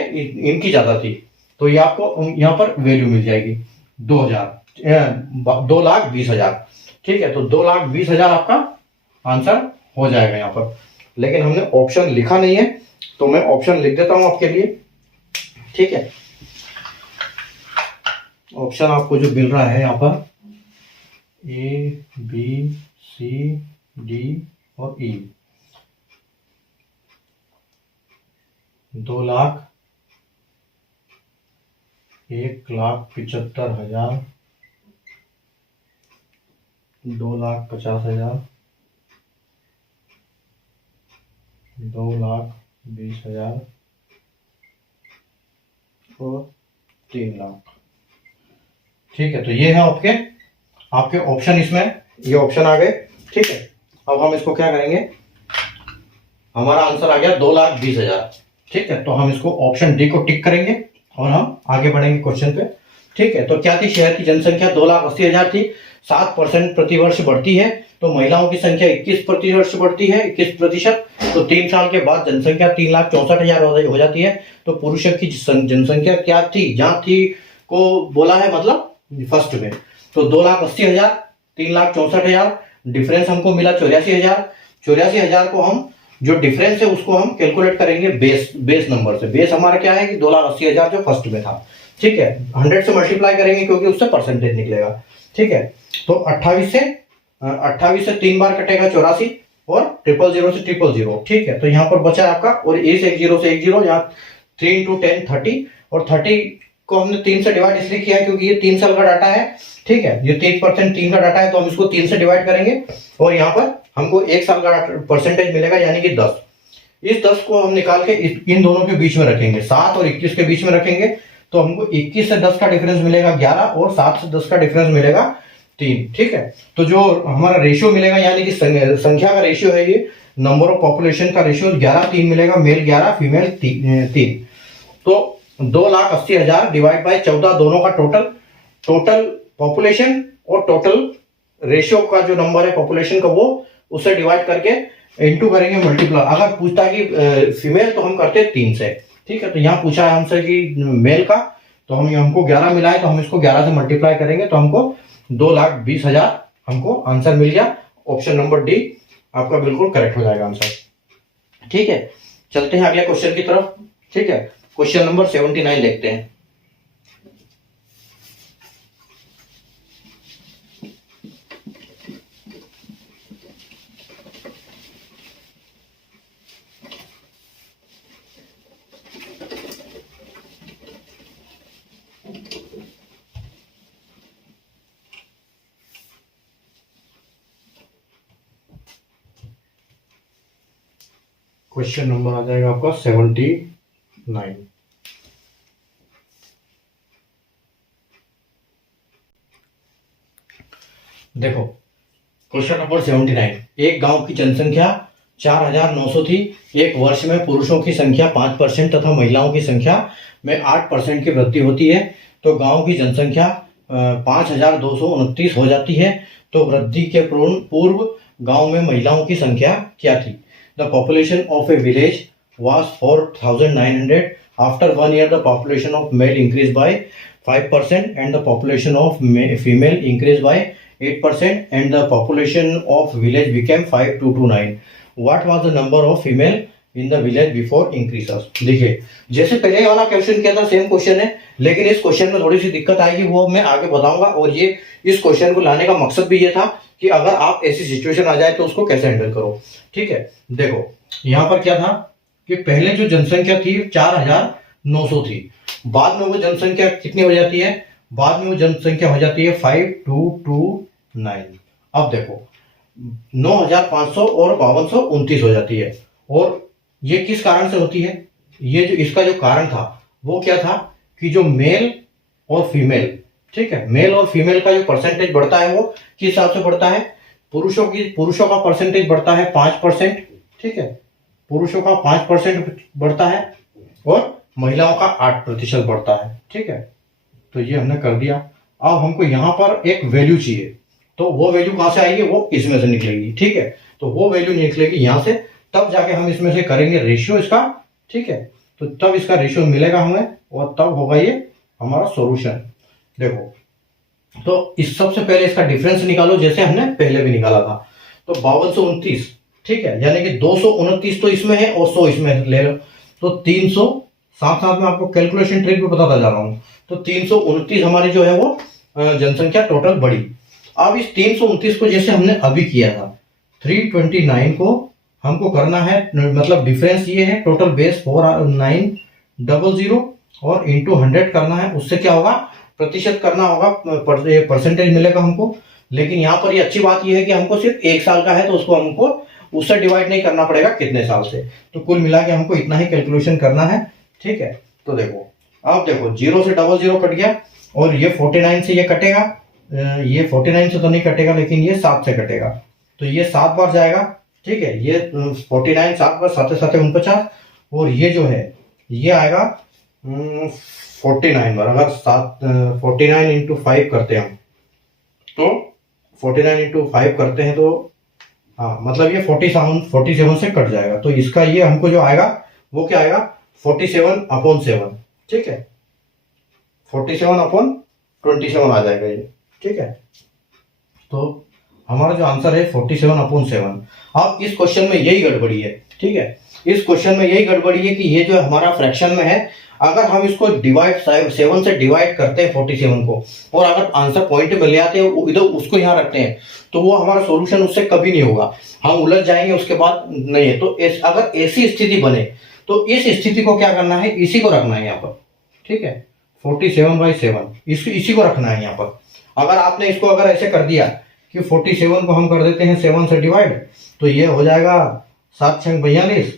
इनकी ज्यादा थी। तो ये आपको यहाँ पर वैल्यू मिल जाएगी 2,20,000। ठीक है, तो 2,20,000 आपका आंसर हो जाएगा यहाँ पर। लेकिन हमने ऑप्शन लिखा नहीं है, तो मैं ऑप्शन लिख देता हूं आपके लिए। ठीक है, ऑप्शन आपको जो मिल रहा है यहाँ पर A, B, C, D और E। 2,01,75,000, 2,50,000, 2,20,000 और 3 लाख। ठीक है, तो ये है आपके ऑप्शन, इसमें ये ऑप्शन आ गए। ठीक है, अब हम इसको क्या करेंगे? हमारा आंसर आ गया 2,20,000। ठीक है, तो हम इसको ऑप्शन डी को टिक करेंगे और हम आगे बढ़ेंगे क्वेश्चन पे। ठीक है, तो क्या थी? शहर की जनसंख्या 2,80,000 थी। 7% प्रतिवर्ष बढ़ती है, तो महिलाओं की संख्या 21 प्रतिवर्ष बढ़ती है, 21%। तो 3 साल के बाद जनसंख्या 3,64,000 हो जाती है। तो पुरुषों की जनसंख्या क्या थी? जहां थी को बोला है, मतलब फर्स्ट में। तो 2,80,000, 3,64,000, डिफरेंस हमको मिला 84,000। 84,000 को हम जो डिफरेंस है उसको हम कैलकुलेट करेंगे बेस नंबर से। बेस हमारा क्या है कि 2,80,000 जो फर्स्ट में था। ठीक है, 100 से मल्टीप्लाई करेंगे क्योंकि उससे परसेंटेज निकलेगा। ठीक है, तो 28 से 3 बार कटेगा 84 और 000 से 000। ठीक है, तो यहाँ पर बचा आपका, और ए से 1 जीरो से 1 जीरो, यहाँ 3 × 10 30, और 30 को हमने 3 से डिवाइड इसलिए किया है क्योंकि ये 3 साल का डाटा है। ठीक है, ये 30% 3 का डाटा है, तो हम इसको 3 से डिवाइड करेंगे और यहाँ पर हमको 1 साल का परसेंटेज मिलेगा, यानी कि 10। इस 10 को हम निकाल के इन दोनों के बीच में रखेंगे, 7 और 21 के बीच में रखेंगे, तो हमको 21 से 10 का डिफरेंस मिलेगा 11 और 7 से 10 का डिफरेंस मिलेगा 3। ठीक है, तो जो हमारा रेशियो मिलेगा, यानी कि संख्या का रेशियो है ये नंबर ऑफ पॉपुलेशन का रेशियो 11:3 मिलेगा, मेल 11 फीमेल 3। तो 2,80,000 डिवाइड बाय 14 दोनों का टोटल पॉपुलेशन और टोटल रेशियो का जो नंबर है पॉपुलेशन का वो उससे डिवाइड करके इनटू करेंगे मल्टीप्लाई। अगर पूछता है कि फीमेल तो हम करते 3 से, ठीक है। तो यहाँ पूछा है हमसे कि मेल का, तो हमको 11 मिला है तो हम इसको 11 से मल्टीप्लाई करेंगे तो हमको 2,20,000 हमको आंसर मिल गया। ऑप्शन नंबर डी आपका बिल्कुल करेक्ट हो जाएगा आंसर, ठीक है। चलते हैं अगले क्वेश्चन की तरफ, ठीक है। क्वेश्चन नंबर 79 देखते हैं। क्वेश्चन नंबर आ जाएगा आपका 79। देखो क्वेश्चन नंबर 79, एक गांव की जनसंख्या 4,900 थी। एक वर्ष में पुरुषों की संख्या 5% तथा महिलाओं की संख्या में 8% की वृद्धि होती है, तो गांव की जनसंख्या 5,229 हो जाती है। तो वृद्धि के पूर्व गांव में महिलाओं की संख्या क्या थी? The population of a village was 4,900. After 1 year, the population of male increased by 5% and the population of female increased by 8% and the population of village became 5,229. What was the number of female in the village before increases? देखिए जैसे पहले वाला question किया था same question है, लेकिन इस question में थोड़ी सी दिक्कत आएगी, वो मैं आगे बताऊंगा। और ये इस क्वेश्चन को लाने का मकसद भी ये था कि अगर आप ऐसी सिचुएशन आ जाए तो उसको कैसे हैंडल करो, ठीक है। देखो यहां पर क्या था कि पहले जो जनसंख्या थी 4,900 थी, बाद में वो जनसंख्या कितनी हो जाती है? बाद में वो जनसंख्या हो जाती है 5,229। अब देखो 9,500 और 5,229 हो जाती है। और ये किस कारण से होती है? ये जो इसका जो कारण था वो क्या था कि जो मेल और फीमेल, ठीक है, मेल और फीमेल का जो परसेंटेज बढ़ता है वो किस हिसाब से बढ़ता है? पुरुषों का परसेंटेज बढ़ता है 5%, ठीक है, पुरुषों का 5% बढ़ता है और महिलाओं का 8% बढ़ता है, ठीक है। तो ये हमने कर दिया। अब हमको यहाँ पर एक वैल्यू चाहिए, तो वो वैल्यू कहां से आएगी? वो इसमें से निकलेगी, ठीक है। तो वो वैल्यू निकलेगी यहाँ से, तब जाके हम इसमें से करेंगे रेशियो इसका, ठीक है। तो तब इसका रेशियो मिलेगा हमें और तब होगा ये हमारा सॉल्यूशन। देखो तो इस सबसे पहले इसका डिफरेंस निकालो, जैसे हमने पहले भी निकाला था। तो 5229, ठीक है, यानी कि 229 तो इसमें है और 100 इसमें ले लो, तो 300। साथ साथ में आपको कैलकुलेशन ट्रिक भी बताता जा रहा हूं। तो 329 हमारी जो है वो जनसंख्या टोटल बढ़ी। अब इस 329 को जैसे हमने अभी किया था 329 को हमको करना है, मतलब डिफरेंस ये है, टोटल बेस 4900 और इंटू 100 करना है। उससे क्या होगा? प्रतिशत करना होगा, परसेंटेज मिलेगा हमको। लेकिन यहाँ पर ये अच्छी बात ये है कि हमको सिर्फ 1 साल का है, तो उसको हमको उससे डिवाइड नहीं करना पड़ेगा कितने साल से। तो कुल मिला के हमको इतना ही कैलकुलेशन करना है, ठीक है। तो देखो अब देखो 0 से 00 कट गया और ये 49 से ये कटेगा, ये 49 से तो नहीं कटेगा लेकिन ये 7 से कटेगा, तो ये 7 बार जाएगा, ठीक है। ये 49 7 बार, 7 7 49, और ये जो है ये आएगा 49 बार। अगर 49 इंटू 5 करते हैं हम, तो 49 इंटू 5 करते हैं तो हाँ, मतलब ये 47 से कट जाएगा। तो इसका ये हमको जो आएगा वो क्या आएगा? 47/7, ठीक है, 47/27 आ जाएगा ये, ठीक है। तो हमारा जो आंसर है 47/7। अब इस क्वेश्चन में यही गड़बड़ी है, ठीक है, इस क्वेश्चन में यही गड़बड़ी है कि ये जो हमारा फ्रैक्शन में है, अगर हम इसको डिवाइड 7 से डिवाइड करते हैं 47 को, और अगर आंसर पॉइंट में ले आते हैं इधर उसको यहाँ रखते हैं, तो वो हमारा सॉल्यूशन उससे कभी नहीं होगा, हम उलझ जाएंगे उसके बाद नहीं है। तो अगर ऐसी स्थिति बने तो इस स्थिति को क्या करना है? इसी को रखना है यहाँ पर, ठीक है, 47/7 इसी को रखना है यहाँ पर। अगर आपने इसको अगर ऐसे कर दिया कि 47 को हम कर देते हैं 7 से डिवाइड, तो ये हो जाएगा 7 6 42,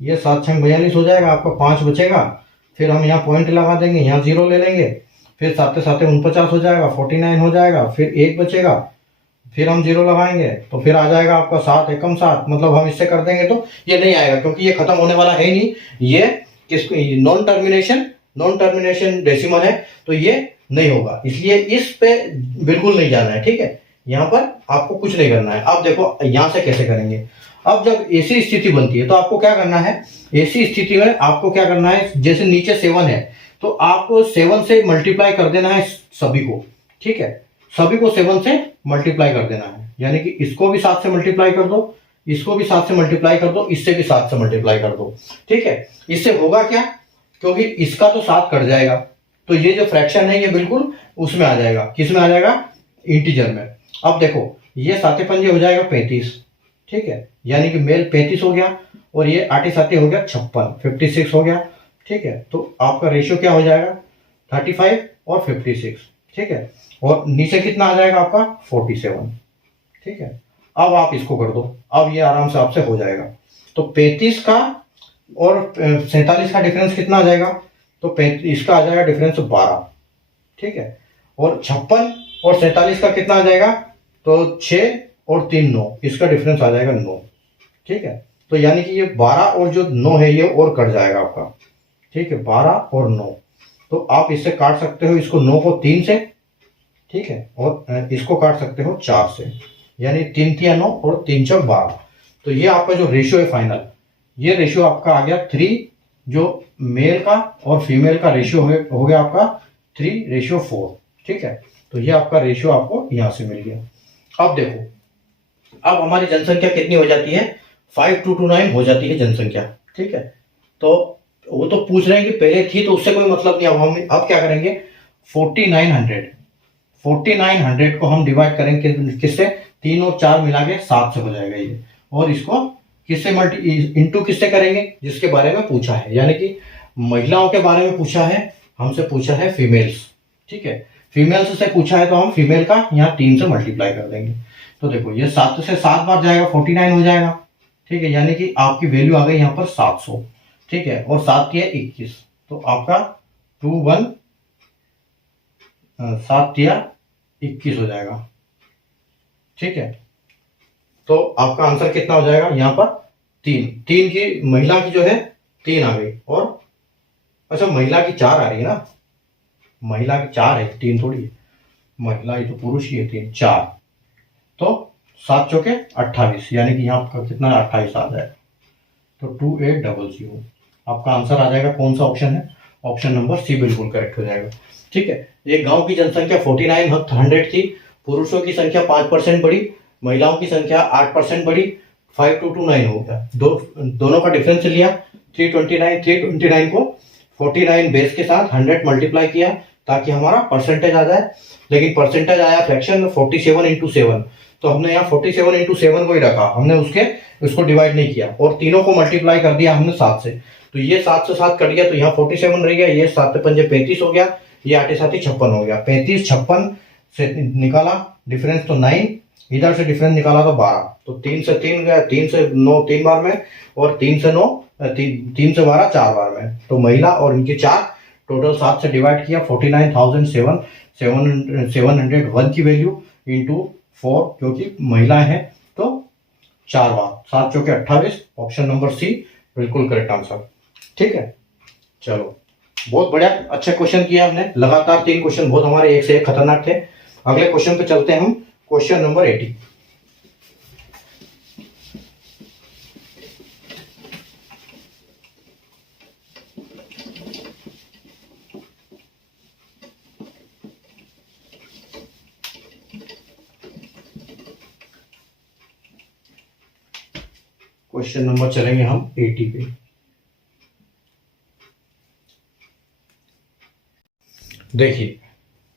ये 7 6 42 हो जाएगा, आपका 5 बचेगा। फिर हम यहाँ पॉइंट लगा देंगे, यहाँ 0 ले लेंगे, फिर 7 7 49 हो जाएगा, 49 हो जाएगा, फिर 1 बचेगा, फिर हम 0 लगाएंगे तो फिर आ जाएगा आपका 7 एकम 7, मतलब हम इससे कर देंगे तो ये नहीं आएगा, क्योंकि ये खत्म होने वाला है नहीं। ये किस नॉन टर्मिनेशन डेसिमल है, तो ये नहीं होगा, इसलिए इस पे बिल्कुल नहीं जाना है। ठीक है, यहाँ पर आपको कुछ नहीं करना है। अब देखो यहाँ से कैसे करेंगे। अब जब ऐसी स्थिति बनती है तो आपको क्या करना है, ऐसी स्थिति में आपको क्या करना है, जैसे नीचे 7 है तो आपको 7 से मल्टीप्लाई कर देना है सभी को। ठीक है, सभी को 7 से मल्टीप्लाई कर देना है, यानी कि इसको भी 7 से मल्टीप्लाई कर दो, इसको भी 7 से मल्टीप्लाई कर दो, इससे भी 7 से मल्टीप्लाई कर दो। ठीक है, इससे होगा क्या, क्योंकि इसका तो 7 कट जाएगा, तो ये जो फ्रैक्शन है ये बिल्कुल उसमें आ जाएगा, किस में आ जाएगा, इंटीजर में। अब देखो ये 7 पंजे हो जाएगा 35। ठीक है, यानी कि मेल 35 हो गया, और ये 8 7 हो गया 56, 56 हो गया। ठीक है, तो आपका रेशियो क्या हो जाएगा, 35 और 56। ठीक है, और नीचे कितना आ जाएगा आपका 47। ठीक है, अब आप इसको कर दो, अब ये आराम से आपसे हो जाएगा। तो 35 का और 47 का डिफरेंस कितना आ जाएगा, तो इसका आ जाएगा डिफरेंस 12। ठीक है, और 56 और 47 का कितना आ जाएगा, तो 6 और 3 9, इसका डिफरेंस आ जाएगा 9। ठीक है, तो यानी कि ये 12 और जो 9 है ये और कट जाएगा आपका। ठीक है, 12 और 9, तो आप इससे काट सकते हो इसको 9 को 3 से। ठीक है, और इसको काट सकते हो 4 से, यानी 3 3 9 और 3 4 12। तो ये आपका जो रेशियो है फाइनल, ये रेशियो आपका आ गया 3, जो मेल का और फीमेल का रेशियो हो गया आपका 3:4। ठीक है, तो ये आपका रेशियो आपको यहां से मिल गया। अब देखो, अब हमारी जनसंख्या कितनी हो जाती है, 5229 हो जाती है जनसंख्या। ठीक है, तो वो तो पूछ रहे हैं कि पहले थी तो उससे कोई मतलब नहीं। अब हम अब क्या करेंगे, 4900 को हम डिवाइड करेंगे किससे, 3 और 4 मिला के 7 से हो जाएगा ये, और इसको किससे इंटू किससे करेंगे, जिसके बारे में पूछा है, यानी कि महिलाओं के बारे में पूछा है, हमसे पूछा है फीमेल्स। ठीक है, फीमेल्स से पूछा है तो हम फीमेल का यहाँ 3 से मल्टीप्लाई कर देंगे। तो देखो ये 7 से 7 बार जाएगा, 49 हो जाएगा। ठीक है, यानी कि आपकी वैल्यू आ गई यहाँ पर 700। ठीक है, और 7 की है 21, तो आपका 7 या 21 हो जाएगा। ठीक है, तो आपका आंसर कितना हो जाएगा यहाँ पर, 3 की महिला की जो है 3 आ गई, और अच्छा महिला की 4 आ रही है ना, महिला की 4 है, 3 थोड़ी है, महिला ही तो पुरुष ही है, 3 4, तो 7 चौके 28, यानी कि यहाँ आपका कितना 28 आ जाएगा, तो 2800 आपका आंसर आ जाएगा। कौन सा ऑप्शन है, ऑप्शन नंबर सी बिल्कुल करेक्ट हो जाएगा। ठीक है, एक गांव की जनसंख्या 4900 थी, पुरुषों की संख्या 5% बढ़ी, महिलाओं की संख्या 8% बढ़ी, 5229 हो गया। दोनों का डिफरेंस लिया 329 को 49 बेस के साथ 100 मल्टीप्लाई किया ताकि हमारा परसेंटेज आ जाए, लेकिन परसेंटेज आया फ्रैक्शन में 47 इंटू 7, तो हमने यहाँ 47 इंटू 7 को ही रखा, हमने उसको डिवाइड नहीं किया, और तीनों को मल्टीप्लाई कर दिया हमने 7 से, तो ये 7 से 7 कट गया, तो यहाँ 47 रह गया, ये 7 पंजे 35 हो गया, ये 8 7 56 हो गया, 35 56 से निकाला डिफरेंस तो 9, इधर से डिफरेंस निकाला तो 12, तो 3 से 3 गया, 3 से 9 3 बार में, और 3 से 9 3 से 12 4 बार में, तो महिला और इनके 4, टोटल 7 से डिवाइड किया, 49,701 की वैल्यू इंटू 4, क्योंकि महिलाएं हैं तो 4 बार, 7 चौके 28, ऑप्शन नंबर सी बिल्कुल करेक्ट आंसर। ठीक है, चलो बहुत बढ़िया, अच्छा क्वेश्चन किया हमने, लगातार 3 क्वेश्चन बहुत हमारे एक से एक खतरनाक थे। अगले क्वेश्चन पे चलते हैं हम, क्वेश्चन नंबर 80। क्वेश्चन नंबर चलेंगे हम 80 पे। देखिए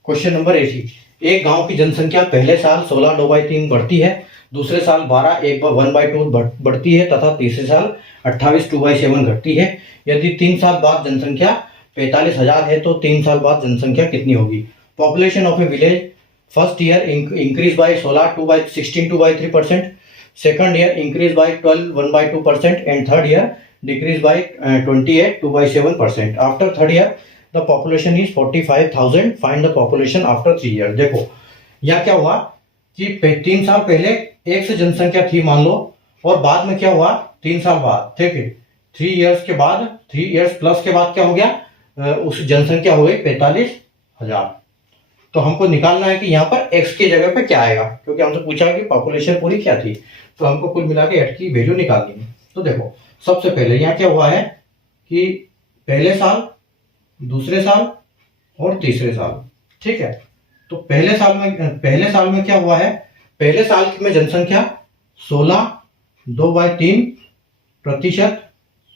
क्वेश्चन नंबर 80, एक गांव की जनसंख्या पहले साल 16 2/3 बढ़ती है, दूसरे साल 12 1/2 बढ़ती है तथा तीसरे साल 28 2/7 घटती है। यदि 3 साल बाद जनसंख्या 45,000 है तो 3 साल बाद जनसंख्या कितनी होगी। Population of A village, first year increase by 16 2/3%, second year increase by 12 1/2%, and third year decrease by 28 2/7%। After third year the population is 45,000, find the population after 3 years। देखो यहाँ क्या हुआ, कि 3 साल पहले 1 से जनसंख्या थी मान लो, और बाद में क्या हुआ 3 साल बाद, ठीक है, 3 इयर्स के बाद, 3 इयर्स प्लस के बाद क्या हो गया, उस जनसंख्या हो गई 45,000। तो हमको निकालना है कि यहाँ पर x की जगह पे क्या आएगा, क्योंकि हमसे पूछा कि पॉपुलेशन पूरी क्या थी, तो हमको कुल मिला के x की वैल्यू निकालनी है। तो देखो सबसे पहले यहाँ क्या हुआ है कि पहले साल, दूसरे साल और तीसरे साल, ठीक है। तो पहले साल में क्या हुआ है, पहले साल में जनसंख्या 16/2/3%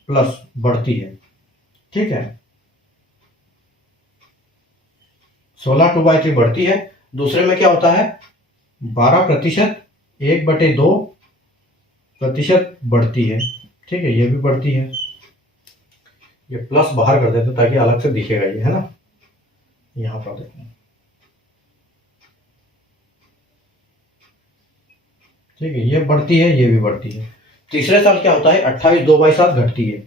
प्लस बढ़ती है, ठीक है, 16/2/3 बढ़ती है। दूसरे में क्या होता है 12% 1/2% बढ़ती है, ठीक है, ये भी बढ़ती है। ये प्लस बाहर कर देते ताकि अलग से दिखेगा, ये है ना, यहां पर देखो, ठीक है, ये बढ़ती है, ये भी बढ़ती है। तीसरे साल क्या होता है 28/2/7 घटती है,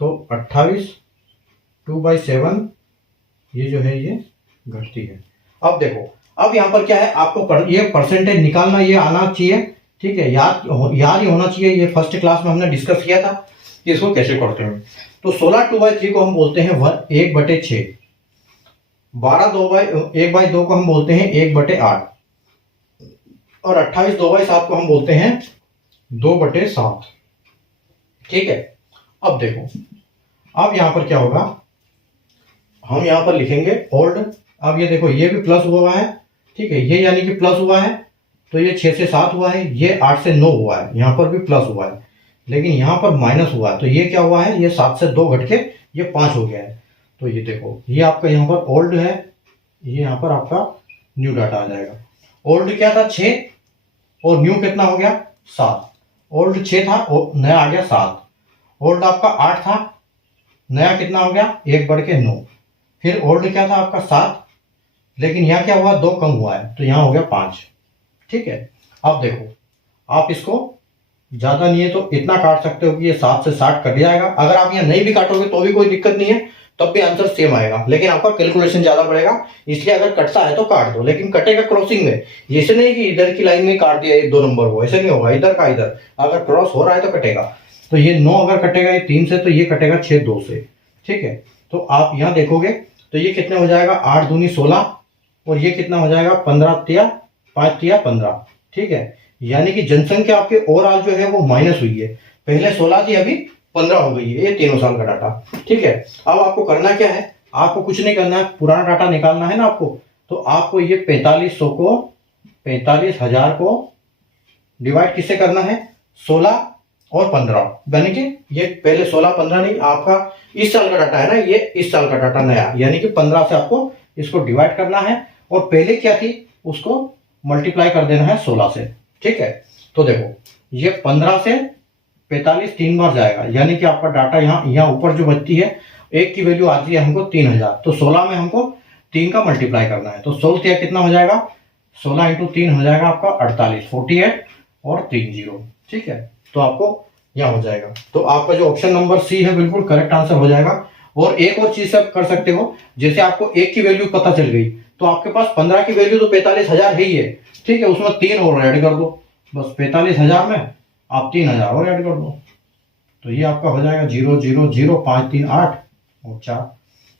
तो 28/2/7 ये जो है ये घटती है। अब देखो, अब यहाँ पर क्या है, आपको ये परसेंटेज निकालना, ये आना चाहिए, ठीक है, याद ही होना चाहिए। ये फर्स्ट क्लास में हमने डिस्कस किया था कि इसको कैसे करते हैं। तो 16/2/3 को हम बोलते हैं 1/6, 12/1/2 को हम बोलते हैं 1/8, और 28/2/7 को हम बोलते हैं 2/7, ठीक है। अब देखो, अब यहां पर क्या होगा, हम यहां पर लिखेंगे ओल्ड। अब ये देखो, ये भी प्लस हुआ है, ठीक है, ये यानी कि प्लस हुआ है, तो ये 6 से 7 हुआ है, ये 8 से 9 हुआ है, यहां पर भी प्लस हुआ है, लेकिन यहां पर माइनस हुआ है, तो ये क्या हुआ है, ये 7 से 2 घट के ये 5 हो गया है। तो ये देखो, ये आपका यहाँ पर ओल्ड है, ये यहाँ पर आपका न्यू डाटा आ जाएगा। ओल्ड क्या था 6 और न्यू कितना हो गया 7। ओल्ड 6 था और नया आ गया 7। ओल्ड आपका 8 था, नया कितना हो गया 1/9। फिर ओल्ड क्या था आपका 7, लेकिन यहाँ क्या हुआ 2 कम हुआ है, तो यहाँ हो गया 5, ठीक है। अब देखो, आप इसको ज्यादा नहीं है तो इतना काट सकते हो कि ये 7 से 60 कट जाएगा। अगर आप यहाँ नहीं भी काटोगे तो भी कोई दिक्कत नहीं है, तब भी आंसर सेम आएगा, लेकिन आपका कैलकुलेशन ज्यादा बढ़ेगा, इसलिए अगर कटता है तो काट दो, लेकिन कटेगा क्रॉसिंग में। ऐसे नहीं कि इधर की लाइन में काट दिया 2 नंबर को, ऐसे नहीं होगा, इधर का इधर अगर क्रॉस हो रहा है तो कटेगा। तो ये 9 अगर कटेगा ये 3 से, तो ये कटेगा 6 2 से, ठीक है। तो आप यहाँ देखोगे तो ये कितने हो जाएगा 8 दूनी 16, और ये कितना हो जाएगा 15 ठीक है। यानी कि जनसंख्या आपके ओवरऑल जो है वो माइनस हुई है, पहले 16 थी अभी 15 हो गई है, ये तीनों साल का डाटा, ठीक है। अब आपको करना क्या है, आपको कुछ नहीं करना है, पुराना डाटा निकालना है ना आपको। तो आपको ये 45,000 को डिवाइड किससे करना है 16 और 15, यानी कि ये पहले 16 15 नहीं, आपका इस साल का डाटा है ना, ये इस साल का डाटा नया, यानी कि 15 से आपको इसको डिवाइड करना है, और पहले क्या थी उसको मल्टीप्लाई कर देना है 16 से, ठीक है। तो देखो, ये 15 से 45 3 बार जाएगा, यानी कि आपका डाटा यहाँ ऊपर जो बचती है, एक की वैल्यू आती है हमको 3000, तो 16 में हमको 3 का मल्टीप्लाई करना है, तो 16 कितना हो जाएगा 16 × 3 हो जाएगा आपका 48 48 और 3 0, ठीक है। तो आपको यहाँ हो जाएगा, तो आपका जो ऑप्शन नंबर सी है बिल्कुल करेक्ट आंसर हो जाएगा। और एक और चीज आप कर सकते हो, जैसे आपको एक की वैल्यू पता चल गई, तो आपके पास 15 की वैल्यू तो 45,000 है ही है, ठीक है, उसमें 3 और ऐड कर दो, बस 45,000 में आप 3,000 और ऐड कर दो, तो ये आपका हो जाएगा 0 0 0 5 3 8 और 4।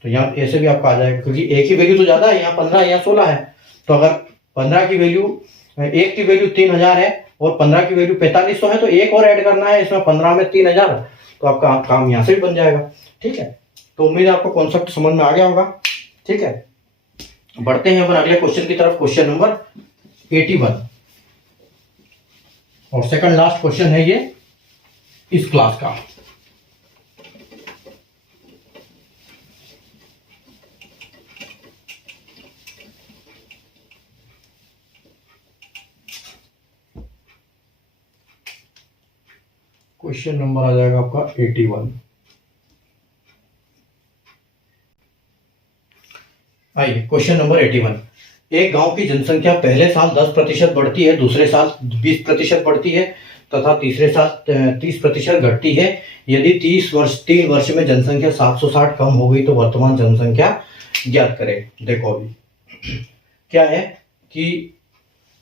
तो यहाँ ऐसे भी आपका आ जाएगा, क्योंकि एक की वैल्यू तो ज्यादा है, यहाँ 15 यहाँ 16 है, तो अगर 15 की वैल्यू, एक की वैल्यू 3,000 है और 15 की वैल्यू 4500 है, तो एक और ऐड करना है इसमें 15 में 3,000, तो आपका काम यहाँ से भी बन जाएगा, ठीक है। तो उम्मीद है आपको कॉन्सेप्ट समझ में आ गया होगा, ठीक है। बढ़ते हैं अपन अगले क्वेश्चन की तरफ, क्वेश्चन नंबर 81, और सेकंड लास्ट क्वेश्चन है ये इस क्लास का। क्वेश्चन नंबर आ जाएगा आपका 81। आइए क्वेश्चन नंबर 81। एक गांव की जनसंख्या पहले साल 10% बढ़ती है, दूसरे साल 20% बढ़ती है तथा तीसरे साल 30% घटती है। यदि 3 वर्ष में जनसंख्या 760 कम हो गई तो वर्तमान जनसंख्या ज्ञात करें। देखो अभी क्या है कि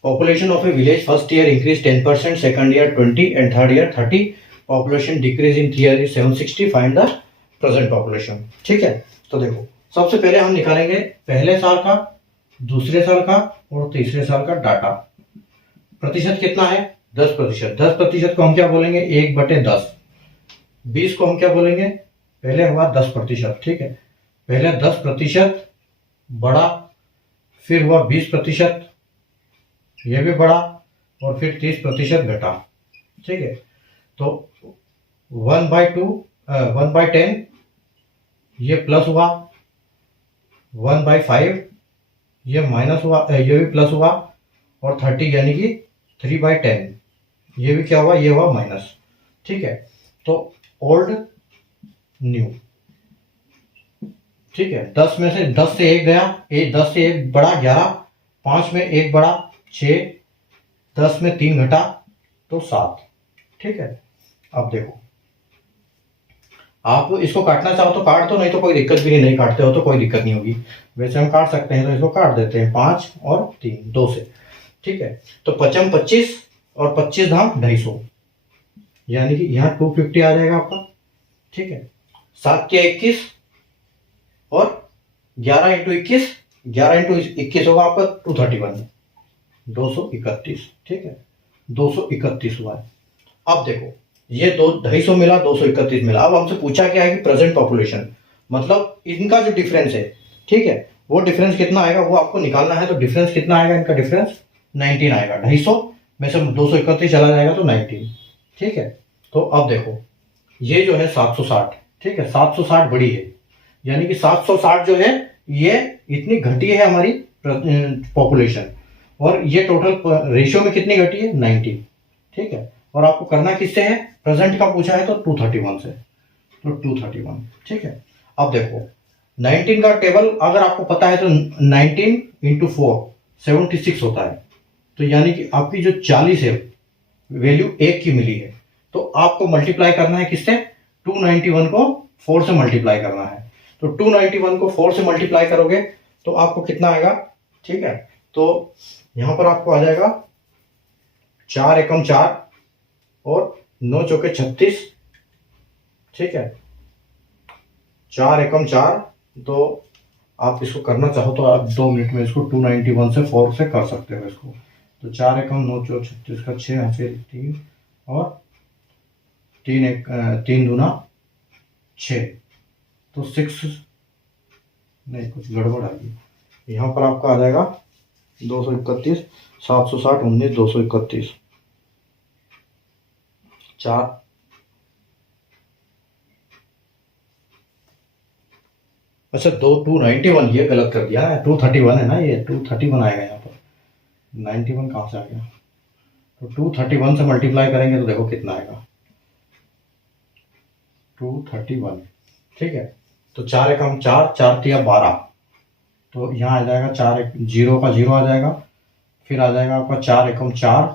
population of A village first year increase 10%, second year 20 and third year 30, population decrease in 3 year 760, find the present population. ठीक है, तो देखो सबसे पहले हम निकालेंगे पहले साल का, दूसरे साल का और तीसरे साल का डाटा। प्रतिशत कितना है? 10%। 10% को हम क्या बोलेंगे? 1/10। 20 को हम क्या बोलेंगे? पहले हुआ 10%। ठीक है, पहले 10% बढ़ा, फिर हुआ 20%, यह भी बढ़ा, और फिर 30% घटा। ठीक है, तो 1/2 1/10 ये प्लस हुआ, 1/5 ये माइनस हुआ, ये भी प्लस हुआ, और 30 यानी कि 3/10 ये भी क्या हुआ? ये हुआ माइनस। ठीक है, तो ओल्ड न्यू। ठीक है, 10 में से 10 से 1 गया, 10 से 1 बढ़ा 11, 5 में 1 बढ़ा 6, 10 में 3 घटा तो 7। ठीक है, अब देखो आप इसको काटना चाहो तो काट दो, नहीं तो कोई दिक्कत भी नहीं, नहीं काटते हो तो कोई दिक्कत नहीं होगी। वैसे हम काट सकते हैं तो इसको काट देते हैं 5 और 3 2 से। ठीक है, तो 55 25 और 25 धाम 250, यानी कि यहाँ 250 आ जाएगा आपका। ठीक है, 7 के 21 और 11 इंटू 21, 11 इंटू 21 होगा आपका 231, 231। ठीक है, 231 हुआ है। अब देखो ये 250 मिला, 231 मिला। अब हमसे पूछा क्या है कि प्रेजेंट पॉपुलेशन, मतलब इनका जो डिफरेंस है, ठीक है, वो डिफरेंस कितना आएगा वो आपको निकालना है। तो डिफरेंस कितना आएगा इनका? डिफरेंस 19 आएगा। 250 में से 231 चला जाएगा तो 19। ठीक है, तो अब देखो ये जो है 760। ठीक है, 760 बड़ी है, यानी कि 760 जो है ये इतनी घटी है हमारी पॉपुलेशन, और ये टोटल रेशियो में कितनी घटी है? 90। ठीक है, और आपको करना किससे है? प्रेजेंट का पूछा है तो 231 से, तो 231। ठीक है, अब देखो 19 का टेबल अगर आपको पता है तो 19 इंटू 4 76 होता है। तो यानी कि आपकी जो 40 है वैल्यू 1 की मिली है, तो आपको मल्टीप्लाई करना है किससे? 291 को 4 से मल्टीप्लाई करना है। तो 291 को 4 से मल्टीप्लाई करोगे तो आपको कितना आएगा? ठीक है, तो यहां पर आपको आ जाएगा 4 एकम 4 और 9 चौके 36। ठीक है, 4 एकम 4, तो आप इसको करना चाहो तो आप 2 मिनट में इसको 291 से 4 से कर सकते हो इसको। तो 4 एकम 9 चौके 36 का 6 फिर 3 और 3 दूना 6, तो 6 नहीं, कुछ गड़बड़ आ गई। यहाँ पर आपका आ जाएगा 231, 760 19 231 4। अच्छा 291 ये गलत कर दिया है, 231 है ना, ये 231 आएगा यहाँ पर। 91 कहाँ से आ गया? तो 231 से मल्टीप्लाई करेंगे तो देखो कितना आएगा? 231। ठीक है, तो 4 एकम 4, 4 तिया 12, तो यहाँ आ जाएगा 4 0 का 0 आ जाएगा। फिर आ जाएगा आपका 4 एकम 4,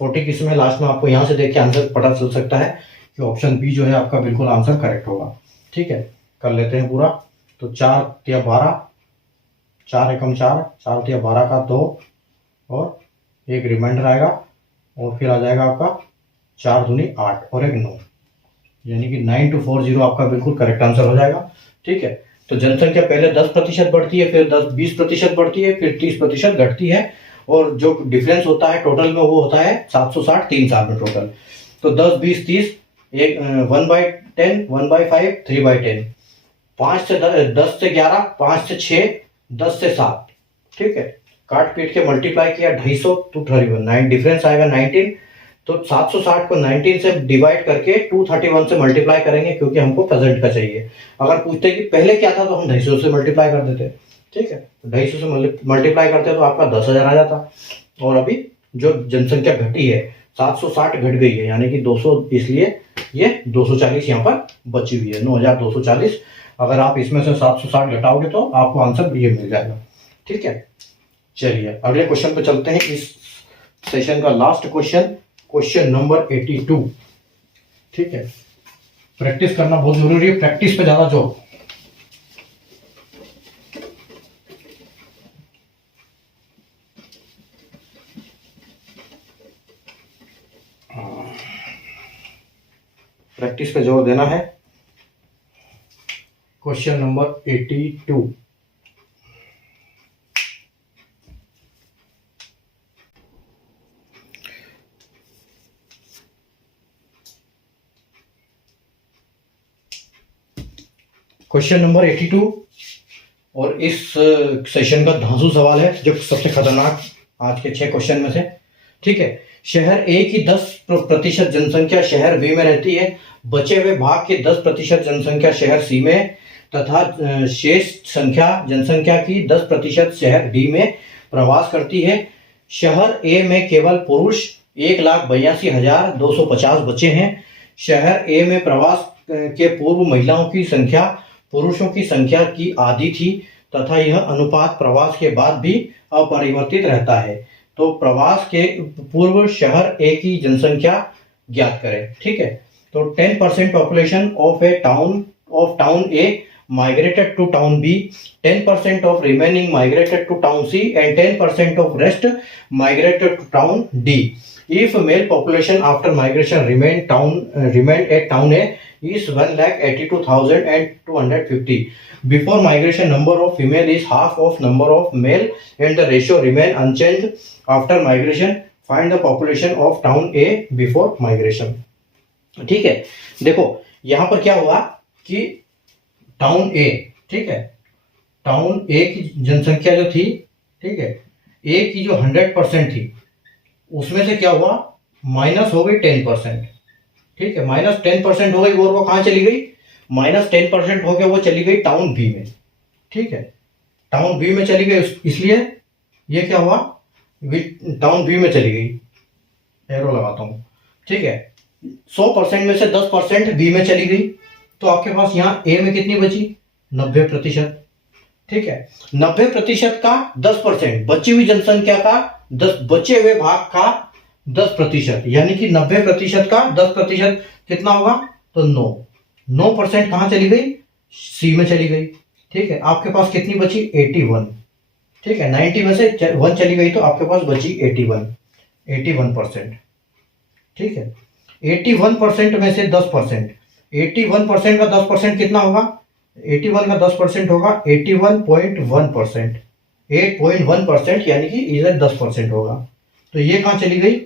40 किस्म है लास्ट में। आपको यहाँ से देख के आंसर पता चल सकता है कि ऑप्शन बी जो है आपका बिल्कुल आंसर करेक्ट होगा। ठीक है, कर लेते हैं पूरा। तो 4 तिया 12, 4 एकम 4, 4 तिया 12 का 2 और एक रिमाइंडर आएगा, और फिर आ जाएगा आपका 4 दूनी 8 और एक 9, यानी कि 9240 आपका बिल्कुल करेक्ट आंसर हो जाएगा। ठीक है, तो जनसंख्या पहले 10% बढ़ती है, फिर 20% बढ़ती है, फिर 30% घटती है, और जो डिफरेंस होता है टोटल में वो होता है 760 3 साल में टोटल। तो 10 20 30 एक 1/10 1/5 3/10, 5 से 10 से 11, 5 से 6, 10 से 7। ठीक है, काट पीट के मल्टीप्लाई किया 250 तो 31 डिफरेंस आएगा 19। तो 760 को 19 से डिवाइड करके 231 से मल्टीप्लाई करेंगे, क्योंकि हमको प्रेजेंट का चाहिए। अगर पूछते कि पहले क्या था तो हम 250 से मल्टीप्लाई कर देते। ठीक है, 250 से मल्टीप्लाई करते तो आपका 10,000 आ जाता। और अभी जो जनसंख्या घटी है 760 घट गई है, यानी कि 200, इसलिए ये 240 यहाँ पर बची हुई है, 9240। अगर आप इसमें से 760 घटाओगे तो आपको आंसर ये मिल जाएगा। ठीक है, चलिए अगले क्वेश्चन पे चलते हैं। इस सेशन का लास्ट क्वेश्चन, क्वेश्चन नंबर 82। ठीक है, प्रैक्टिस करना बहुत जरूरी है, प्रैक्टिस पे ज्यादा जोर। प्रैक्टिस पे जोर देना है। Question number 82। क्वेश्चन नंबर 82 और इस सेशन का धांसू सवाल है, जो सबसे खतरनाक आज के 6 क्वेश्चन में से। ठीक है, शहर ए की 10% जनसंख्या शहर बी में रहती है, बचे हुए भाग के 10% जनसंख्या शहर सी में तथा शेष संख्या जनसंख्या की 10% शहर डी में प्रवास करती है। शहर ए में केवल पुरुष 1,82,250 बचे हैं। शहर ए में प्रवास के पूर्व महिलाओं की संख्या पुरुषों की संख्या की आधी थी तथा यह अनुपात प्रवास के बाद भी अपरिवर्तित रहता है। तो प्रवास के पूर्व शहर ए की जनसंख्या ज्ञात करें। ठीक है, तो 10% population of town A migrated to town B, 10% of remaining migrated to town C, and 10% of rest migrated to town D. If male population after migration remained at town A is 1,82,250. Before migration, number of female is half of number of male, and the ratio remain unchanged after migration. Find the population of town A before migration. ठीक है, देखो यहाँ पर क्या हुआ कि town ए, ठीक है, टाउन ए की जनसंख्या जो थी, ठीक है, ए की जो 100% थी उसमें से क्या हुआ, माइनस हो गई 10%। ठीक है, माइनस 10% हो गई और वो कहाँ चली गई, माइनस 10% हो गया वो चली गई टाउन बी में। ठीक है, टाउन बी में चली गई, इसलिए ये क्या हुआ, टाउन बी में चली गई। एरो लगाता हूं। ठीक है, 100% में से 10% बी में चली गई, तो आपके पास यहाँ ए में कितनी बची, 90%। ठीक है, 90% का 10%, बची हुई जनसंख्या का 10, बचे हुए भाग का 10%, यानी कि 90% का 10% कितना होगा, तो 9% कहां चली गई, सी में चली गई। ठीक है, आपके पास कितनी बची, 81। ठीक है, 90 में से 1 चली गई तो आपके पास बची 81%। ठीक है, 81% में से 10%, 81% का 10% कितना होगा, 81 का 10% होगा 81.1%, 8.1%, यानी कि इधर 10% होगा। तो ये कहाँ चली गई,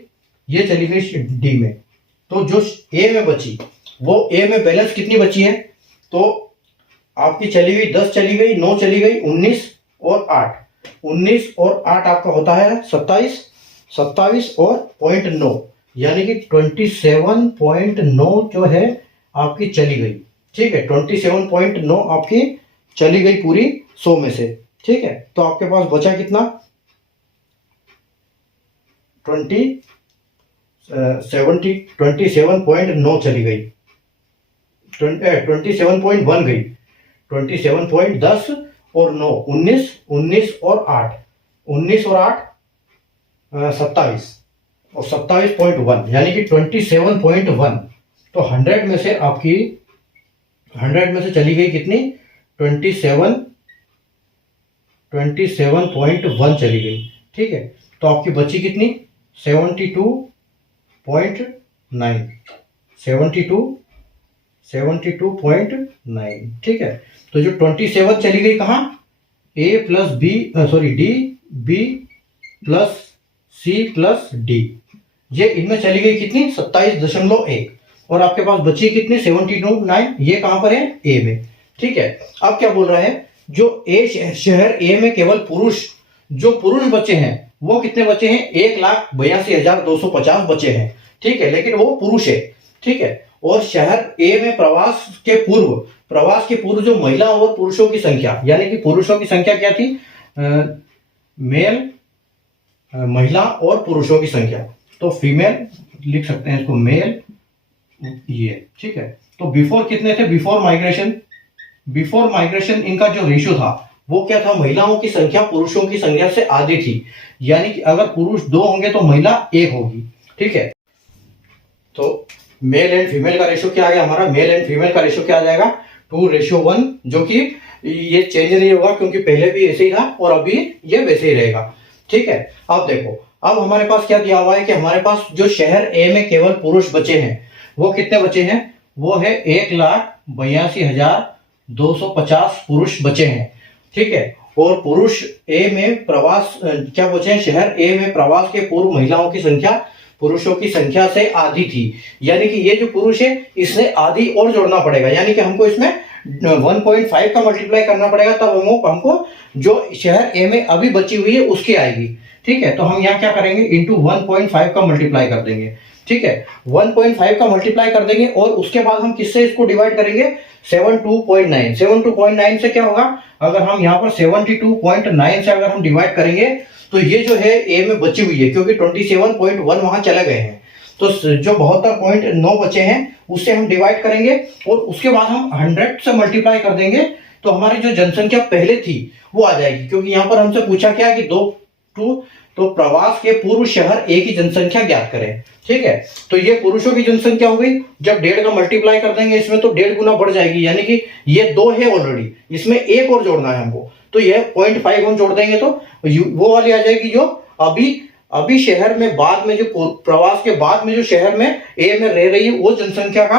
ये चली गई डी में। तो जो ए में बची, वो ए में बैलेंस कितनी बची है, तो आपकी चली गई 10 चली गई, 9 चली गई, 19 और 8, 19 और 8 आपका होता है 27, 27 और 0.9, यानी कि 27.9 जो है आपकी चली गई। ठीक है, 27.9 आपकी चली गई पूरी 100 में से। ठीक है, तो आपके पास बचा कितना, 27.9 चली गई, 27.1 गई, 27.10 और 9, 19 और 8, 19 और 8 27 और 27.1, यानी कि 27.1। तो 100 में से आपकी 100 में से चली गई कितनी, 27.1 चली गई। ठीक है, तो आपकी बची कितनी, 72.9। ठीक है, तो जो 27 चली गई कहाँ, A plus B, sorry D, B plus C plus D, ये इनमें चली गई कितनी, 27.1, और आपके पास बची कितनी, 72.9, ये कहां पर है, ए में। ठीक है, अब क्या बोल रहा है, जो ए शहर ए में केवल जो पुरुष बचे हैं वो कितने बचे हैं, 1,82,250 बचे हैं। ठीक है, लेकिन वो पुरुष है। ठीक है, और शहर ए में प्रवास के पूर्व जो महिला और पुरुषों की संख्या, यानी कि पुरुषों की संख्या क्या थी, मेल, महिला और पुरुषों की संख्या, तो फीमेल लिख सकते हैं इसको, मेल ये। ठीक है, तो बिफोर कितने थे, बिफोर माइग्रेशन इनका जो रेशियो था वो क्या था, महिलाओं की संख्या पुरुषों की संख्या से आधी थी, यानी कि अगर पुरुष 2 होंगे तो महिला 1 होगी। ठीक है, तो मेल एंड फीमेल का रेशियो क्या आ गया हमारा, मेल एंड फीमेल का रेशियो क्या आ जाएगा, 2:1, जो कि ये चेंज नहीं होगा क्योंकि पहले भी ऐसे ही था और अभी ये वैसे ही रहेगा। ठीक है, अब देखो, अब हमारे पास क्या दिया हुआ है कि हमारे पास जो शहर ए में केवल पुरुष बचे हैं वो कितने बचे हैं, वो है 1,82,250 पुरुष बचे हैं, ठीक है। और पुरुष ए में प्रवास क्या बचे हैं, शहर ए में प्रवास के पूर्व महिलाओं की संख्या पुरुषों की संख्या से आधी थी, यानी कि ये जो पुरुष है इसने आधी और जोड़ना पड़ेगा, यानी कि हमको इसमें 1.5 का मल्टीप्लाई करना पड़ेगा, तब हमको जो शहर ए में अभी बची हुई है उसकी आएगी, ठीक है। तो हम यहाँ क्या करेंगे, इंटू 1.5 का मल्टीप्लाई कर देंगे, ठीक है। 1.5 का मल्टीप्लाई कर देंगे और उसके बाद हम किससे इसको डिवाइड करेंगे, 72.9। 72.9 से क्या होगा, अगर हम यहाँ पर 72.9 से अगर हम डिवाइड करेंगे तो ये जो है ए में बची हुई है, क्योंकि 27.1 वहां चले गए हैं, तो जो 72.9 बचे हैं उससे हम डिवाइड करेंगे और उसके बाद हम 100 से मल्टीप्लाई कर देंगे, तो हमारी जो जनसंख्या पहले थी वो आ जाएगी। क्योंकि यहाँ पर हमसे पूछा क्या कि तो प्रवास के पूर्व शहर ए की जनसंख्या ज्ञात करें, ठीक है। तो ये पुरुषों की जनसंख्या हो गई, जब 1.5 का मल्टीप्लाई कर देंगे इसमें तो 1.5 गुना बढ़ जाएगी, यानी कि ये 2 है ऑलरेडी, इसमें एक और जोड़ना है हमको, तो ये 0.5 हम जोड़ देंगे तो वो वाली आ जाएगी जो अभी शहर में बाद में, जो प्रवास के बाद में जो शहर में ए में रह रही है वो जनसंख्या का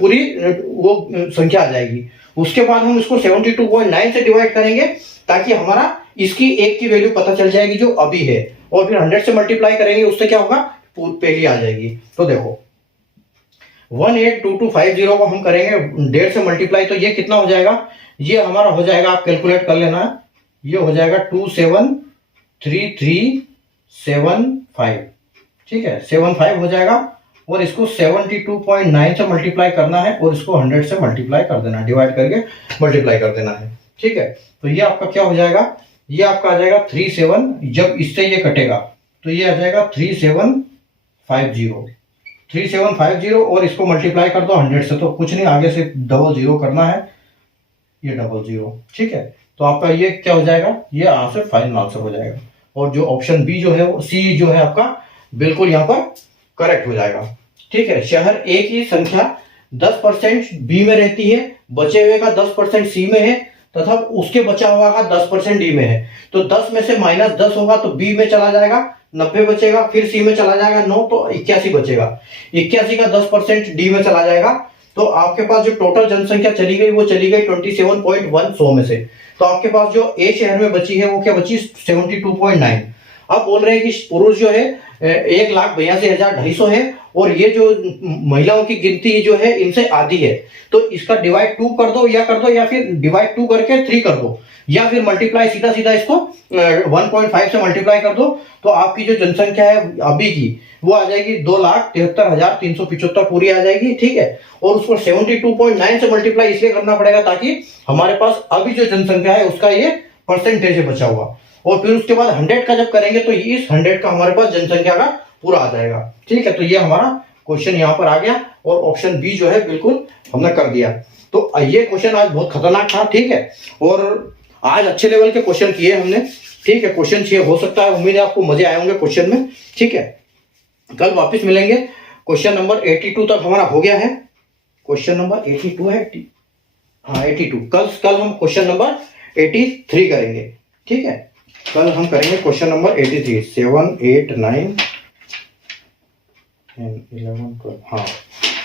पूरी वो संख्या आ जाएगी। उसके बाद हम इसको 72.9 से डिवाइड करेंगे ताकि हमारा इसकी एक की वैल्यू पता चल जाएगी जो अभी है, और फिर 100 से मल्टीप्लाई करेंगे, उससे क्या होगा, पहली आ जाएगी। तो देखो 182250 को हम करेंगे 1.5 से मल्टीप्लाई, तो ये कितना हो जाएगा, ये हमारा हो जाएगा, आप कैलकुलेट कर लेना, ये हो जाएगा 273375, ठीक है, 75 हो जाएगा। और इसको 72.9 से मल्टीप्लाई करना है और इसको 100 से मल्टीप्लाई कर देना है, डिवाइड करके मल्टीप्लाई कर देना है, ठीक है। तो ये आपका क्या हो जाएगा, ये आपका आ जाएगा 37, जब इससे ये कटेगा तो ये आ जाएगा 3750 और इसको मल्टीप्लाई कर दो 100 से, तो कुछ नहीं, आगे से 00 करना है, ये 00, ठीक है। तो आपका ये क्या हो जाएगा, ये आंसर फाइनल आंसर हो जाएगा। और जो ऑप्शन बी जो है वो सी जो है आपका बिल्कुल यहाँ पर करेक्ट हो जाएगा, ठीक है। शहर ए की संख्या 10% बी में रहती है, बचे हुए का 10% सी में है, तथा उसके बचा हुआ का 10% डी में है। तो 10 में से -10 होगा तो बी में चला जाएगा, 90 बचेगा, फिर सी में चला जाएगा 9, तो 81 बचेगा। 81 का 10% डी में चला जाएगा, तो आपके पास जो टोटल जनसंख्या चली गई वो चली गई 27.1 में से। तो आपके पास जो ए शहर में बची है वो क्या बची, 72.9। अब बोल रहे हैं कि पुरुष जो है 1,82,250 है और ये जो महिलाओं की गिनती जो है इनसे आधी है, तो इसका डिवाइड 2 कर दो या फिर डिवाइड 2 करके 3 कर दो, या फिर मल्टीप्लाई सीधा इसको 1.5 से मल्टीप्लाई कर दो, तो आपकी जो जनसंख्या है अभी की वो आ जाएगी 2,73,375 पूरी आ जाएगी, ठीक है। और उसको 72.9 से मल्टीप्लाई इसलिए करना पड़ेगा ताकि हमारे पास अभी जो जनसंख्या है उसका ये परसेंटेज है बचा हुआ, और फिर उसके बाद 100 का जब करेंगे तो इस 100 का हमारे पास जनसंख्या का पूरा आ जाएगा, ठीक है। तो ये हमारा क्वेश्चन यहाँ पर आ गया और ऑप्शन बी जो है बिल्कुल हमने कर दिया। तो ये क्वेश्चन आज बहुत खतरनाक था, ठीक है, और आज अच्छे लेवल के क्वेश्चन किए हमने, ठीक है। क्वेश्चन 6 हो सकता है, उम्मीद है आपको मजे आए होंगे क्वेश्चन में, ठीक है। कल वापस मिलेंगे, क्वेश्चन नंबर 82 तक हमारा हो गया है, क्वेश्चन नंबर 82 है, हाँ 82। कल हम क्वेश्चन नंबर 83 करेंगे, ठीक है। कल हम करेंगे क्वेश्चन नंबर 83, 7, 8, 9 and 11, 12, हाँ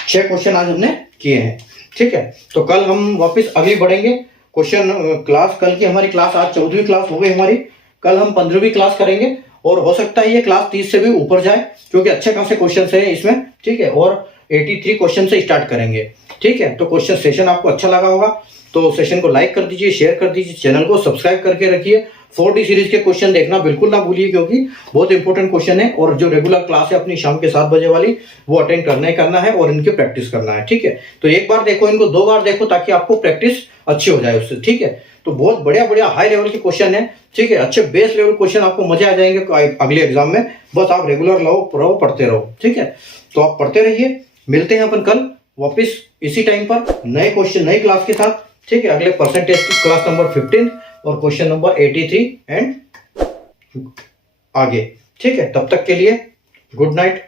6 क्वेश्चन आज हमने किए हैं, ठीक है। तो कल हम वापस अगली बढ़ेंगे क्वेश्चन क्लास। कल की हमारी क्लास, आज 14वीं क्लास हो गई हमारी, कल हम 15वीं क्लास करेंगे, और हो सकता है ये क्लास 30 से भी ऊपर जाए क्योंकि अच्छे खासे क्वेश्चन है इसमें, ठीक है। और 83 क्वेश्चन से स्टार्ट करेंगे, ठीक है। तो क्वेश्चन सेशन आपको अच्छा लगा होगा तो सेशन को लाइक कर दीजिए, शेयर कर दीजिए, चैनल को सब्सक्राइब करके रखिए। 4D सीरीज के क्वेश्चन देखना बिल्कुल ना भूलिए क्योंकि बहुत इंपॉर्टेंट क्वेश्चन है, और जो रेगुलर क्लास है अपनी शाम के 7 बजे वाली वो अटेंड करना है और इनकी प्रैक्टिस करना है, ठीक है। तो एक बार देखो, इनको 2 बार देखो ताकि आपको प्रैक्टिस अच्छी हो जाए उससे, ठीक है। तो बहुत बढ़िया हाई लेवल के क्वेश्चन है, ठीक है, अच्छे बेस लेवल क्वेश्चन, आपको मजे आ जाएंगे अगले एग्जाम में। बस आप रेगुलर रहो, पढ़ते रहो, ठीक है। तो आप पढ़ते रहिए, मिलते हैं अपन कल वापिस इसी टाइम पर नए क्वेश्चन नई क्लास के साथ, ठीक है। अगले परसेंटेज की क्लास नंबर 15 और क्वेश्चन नंबर 83 एंड आगे, ठीक है। तब तक के लिए गुड नाइट।